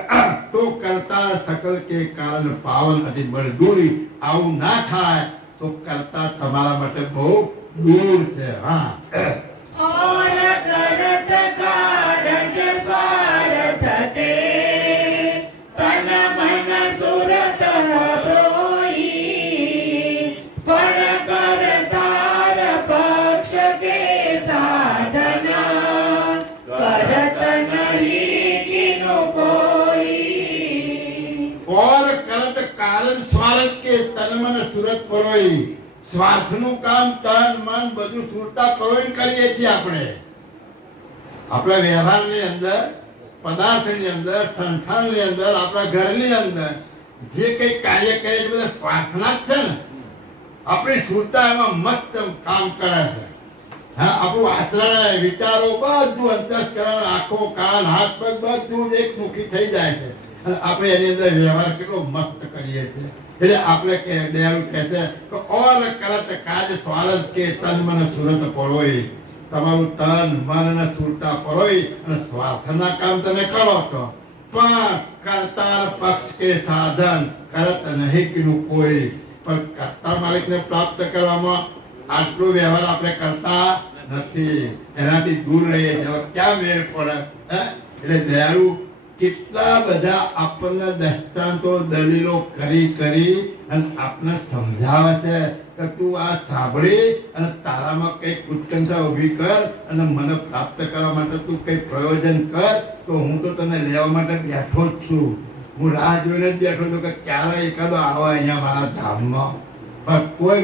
તો કરતા સકલ કે કારણ પાવન અતિ બળ દૂરી. આવું ના થાય તો કરતા તમારા માટે બહુ દૂર છે. હા, और करत कारज स्वार्थ ते तन मन सुरत प्रोई पण करतार पक्ष के साधना करत नहीं किनु कोई और करत कारण સ્વાર્થ કે તન મન સુરત પરોઈ. સ્વાર્થનું કામ તન મન બધું સુરતા પરોઈને કરીએ છીએ આપણે. આપણા વ્યવહારની અંદર, પદાર્થની અંદર, સંસ્થાનની અંદર, આપણા ઘરની અંદર જે કંઈ કાર્ય કરે છે બધા સ્વાર્થના જ છે ને. આપણી સુરતા એમાં મસ્ત કામ કરે છે. હા, આપણું આચરણ, વિચારો બધું અંતઃકરણ, આંખો, કાન, હાથ, પગ બધું જ એકમુખી થઈ જાય છે. અને આપણે એની અંદર વ્યવહાર કેટલો મસ્ત કરીએ છીએ. એટલે આપણે કે દયાળુ કહે છે કે ઓર કરત કાજ સ્વાર્થ કે તન મન સુરત પરોઈ. તમારું તન મન અને સુરતા પરોઈ અને સ્વાર્થના કામ તમે કરો છો. પણ કરતાર પક્ષ કે સાધન કરત નહીં કિનું કોઈ. પણ કરતા માલિકને પ્રાપ્ત કરવામાં આટલો વ્યવહાર આપણે કરતા નથી. એનાથી દૂર રહીએ છીએ. હવે ક્યાં મેળ પડે? એટલે દયાળુ કેટલા બધા આપણને દ્રષ્ટાંતો દલીલો કરી કરી અને આપણને સમજાવે છે કે તું આ સાંભળી અને તારામાં કંઈક ઉત્કંઠા ઊભી કર અને મને પ્રાપ્ત કરવા માટે તું કંઈક પ્રયોજન કર. તો હું તો તને લેવા માટે બેઠો જ છું. હું રાહ જોઈને જ બેઠો છું કે ક્યારે એકાદો આવે અહીંયા મારા ધામમાં. પણ કોઈ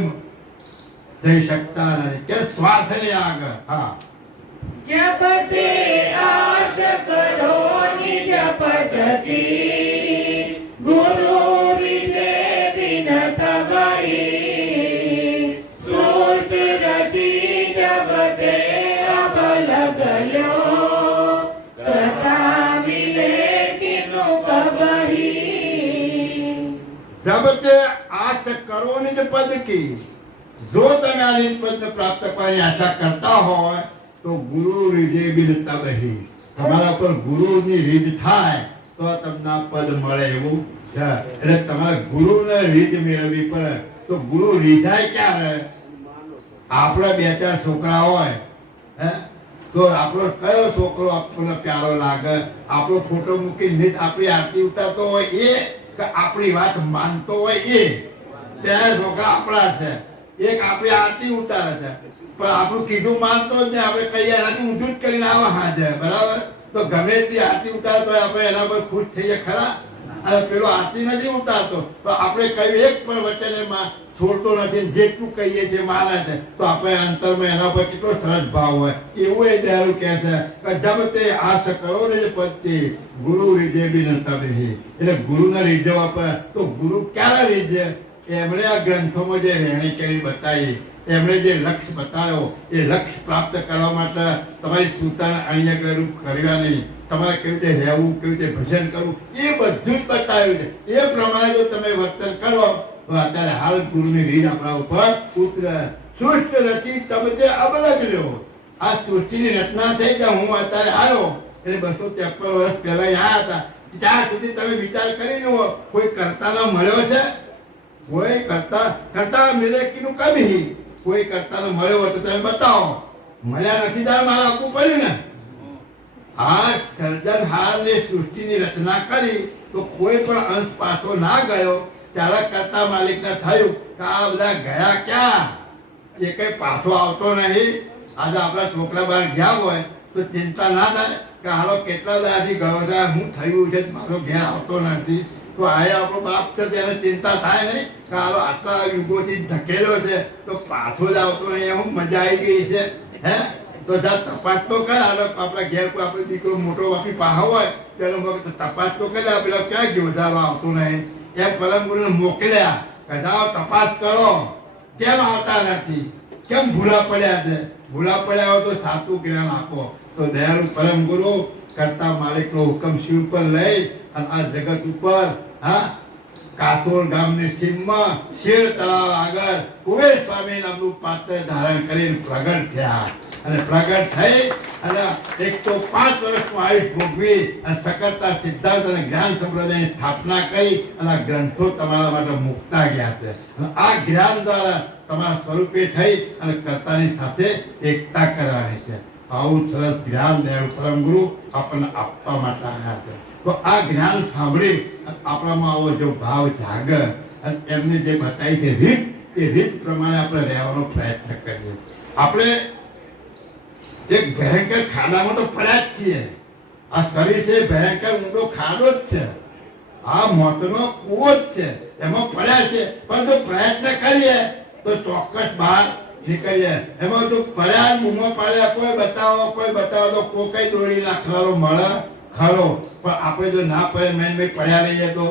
જઈ શકતા નથી કે સ્વાર્થની આગળ. હા, जब ते आश करो निज पद्धति गुरु विजे बिनत गई सृष्टि रची जब ते अब लगलो कथा मिले किनु कबही જબ તે આશ કરો નિજ પદ કી. જો તમે આ નિજ પદને પ્રાપ્ત કરવાની આશા કરતા હોય તો ગુરુ રીજે બિન તબહી. તમારા પર ગુરુની રીત થાય તો તમને પદ મળે એવું છે. એટલે તમારે ગુરુને રીત મેળવવી પડે. તો ગુરુ રીધાય ક્યારે? આપણા બે ચાર છોકરા હોય તો આપણો કયો છોકરો આપણને પ્યારો લાગે? આપણો ફોટો મૂકીને આપણી આરતી ઉતારતો હોય એ કે આપણી વાત માનતો હોય એ? ત્યારે છોકરા આપણા છે. એક આપણી આરતી ઉતારે છે પણ આપણું કીધું માનતો જ નહીં. આપણે કહીએ એનાથી ઊંધું જ કરીને આવે હાજર. બરાબર? તો ગમે એટલી આરતી ઉતારતો હોય આપણે એના પર ખુશ થઈએ ખરા? અને પેલો આરતી નથી ઉતારતો તો આપણે કહ્યું એક પણ વચન એમાં છોડતો નથી. જેટલું કહીએ છીએ માને છે તો આપણે અંતરમાં એના પર કેટલો સરસ ભાવ હોય. એવું એ દયાળુ કહે છે કે જબ તે આશ કરો ને પતિ ગુરુ રીજે બિન તબહી. એટલે ગુરુને રીઝવવા પડે. તો ગુરુ ક્યારે રીઝે? એમણે આ ગ્રંથોમાં જે રહેણી કરી બતાવી, એમણે જે લક્ષ્ય બતાવ્યો એ લક્ષ્ય પ્રાપ્ત કરવા માટે તમારી સુરતાને અહીંયા રૂપ કરવાની, તમારે કેવી રીતે રહેવું, કેવી રીતે ભજન કરવું એ બધું જ બતાવ્યું છે. એ પ્રમાણે જો તમે વર્તન કરો તો અત્યારે હાલ ગુરુની રીત આપણા ઉપર ઉતરે. સૃષ્ટિ રચી તમે જે અબલગ લ્યો. આ સૃષ્ટિની રચના થઈ જાય. હું અત્યારે આવ્યો એટલે 253 વર્ષ પહેલા આયા હતા. ત્યાં સુધી તમે વિચાર કરી જુઓ, કોઈ કર્તાનો મળ્યો છે? કોઈ કર્તા મિલે કીનું કભી, કોઈ કર્તાનો મળ્યો હોય તો તમે બતાવો. મળ્યા નથી ત્યારે મારે આપવું પડ્યું ને. આ સર્જનહારની સૃષ્ટિની રચના કરી તો કોઈ પણ અંશ પાછો ના ગયો. ત્યારે કર્તા માલિકને થયું કે આ બધા ગયા ક્યાં, એ કઈ પાછો આવતો નહીં. આજે આપણા છોકરા બહાર ગયા હોય તો ચિંતા ના થાય કે હાલો કેટલા દાથી ગયો છે, હું થયું છે, મારો ઘેર આવતો નથી. તો આ આપણો બાપ છે તેને ચિંતા થાય નહીં કે હાલો આટલા યુગોથી ધકેલો છે તો પાછો જ આવતો નહીં. હું મજા આવી ગઈ છે. હે તો જા તપાસ તો કર. હાલો આપણા ઘેર કોઈ આપણો દીકરો મોટો બાપી પાહો હોય પેલો તપાસ તો કરે, પેલો ક્યાં ગયો જારો આવતો નહીં. એમ પરમ ગુરુને મોકલ્યા કે જાઓ તપાસ કરો, કેમ આવતા નથી, કેમ ભૂલા પડ્યા છે. ભૂલા પડ્યા હોય તો સાચું જ્ઞાન આપો. તો દયાળુ પરમ ગુરુ કર્તા માલિકનો હુકમ શિવ પર લઈ અને આ જગત ઉપર કાતોર ગામની સીમમાં શેર તળાવ આગળ કુબેર સ્વામી નામનું પાત્ર ધારણ કરીને પ્રગટ થયા. અને પ્રગટ થઈ અને 105 વર્ષનું આયુષ ભોગવી અને સકરતા સિદ્ધાંત અને જ્ઞાન સંપ્રદાયની સ્થાપના કરી અને આ ગ્રંથો તમારા માટે મુકતા ગયા છે. અને આ જ્ઞાન દ્વારા તમારા સ્વરૂપે થઈ અને કર્તાની સાથે એકતા કરવાની છે. આવું સરસ જ્ઞાન દયાળુ પરમ ગુરુ આપણને આપવા માટે આવ્યા છે. તો આ જ્ઞાન સાંભળી આપણામાં આવો જો ભાવ જાગે અને એમને જે બતાવી છે રીત, એ રીત પ્રમાણે આપણે રહેવાનો પ્રયત્ન કરીએ. આપણે એક ભયંકર ખાડામાં તો પડ્યા જ છીએ. આ શરીર છે ભયંકર ઊંડો ખાડો જ છે. આ મોતનો કૂવો જ છે, એમાં પડ્યા છે. પણ જો પ્રયત્ન કરીએ તો ચોક્કસ બહાર નીકળીએ. એમાં જો પડ્યા બૂમો પાડ્યા કોઈ બતાવો તો કોઈ દોડી નાખવાનો મળે ખરો. પણ આપણે જો ના પડે મેં પડ્યા રહીએ તો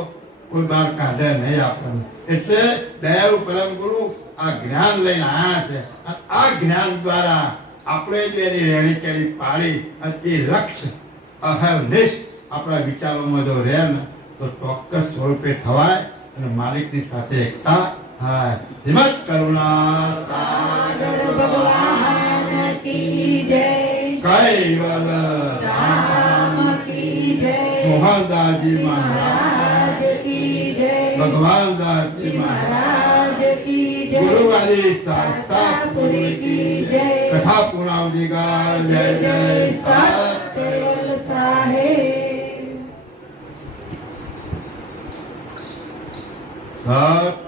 કોઈ બહાર કાઢે નહીં આપણને. એટલે દયાળુ પરમ ગુરુ આ જ્ઞાન લઈને આવ્યા છે. અને આ જ્ઞાન દ્વારા આપણે જો એની રહેણી કેણી પાડી અને એ લક્ષ્ય અહર્નિશ આપણા વિચારોમાં જો રહે ને તો ચોક્કસ સ્વરૂપે થવાય અને માલિકની સાથે એકતા થાય. હિંમત કરુણા સાગર ભગવાન કી જય, કૈવલ રામ કી જય, મોહનદાસજી મહારાજ મહારાજ કી જય, ભગવાનદાસજી મહારાજ કી જય, ગુરુવારી શાસ્ત્રાપુરી કી જય, કથા પૂર્ણાવધિ કા જય જય સત્યવલ સાહેબ. સત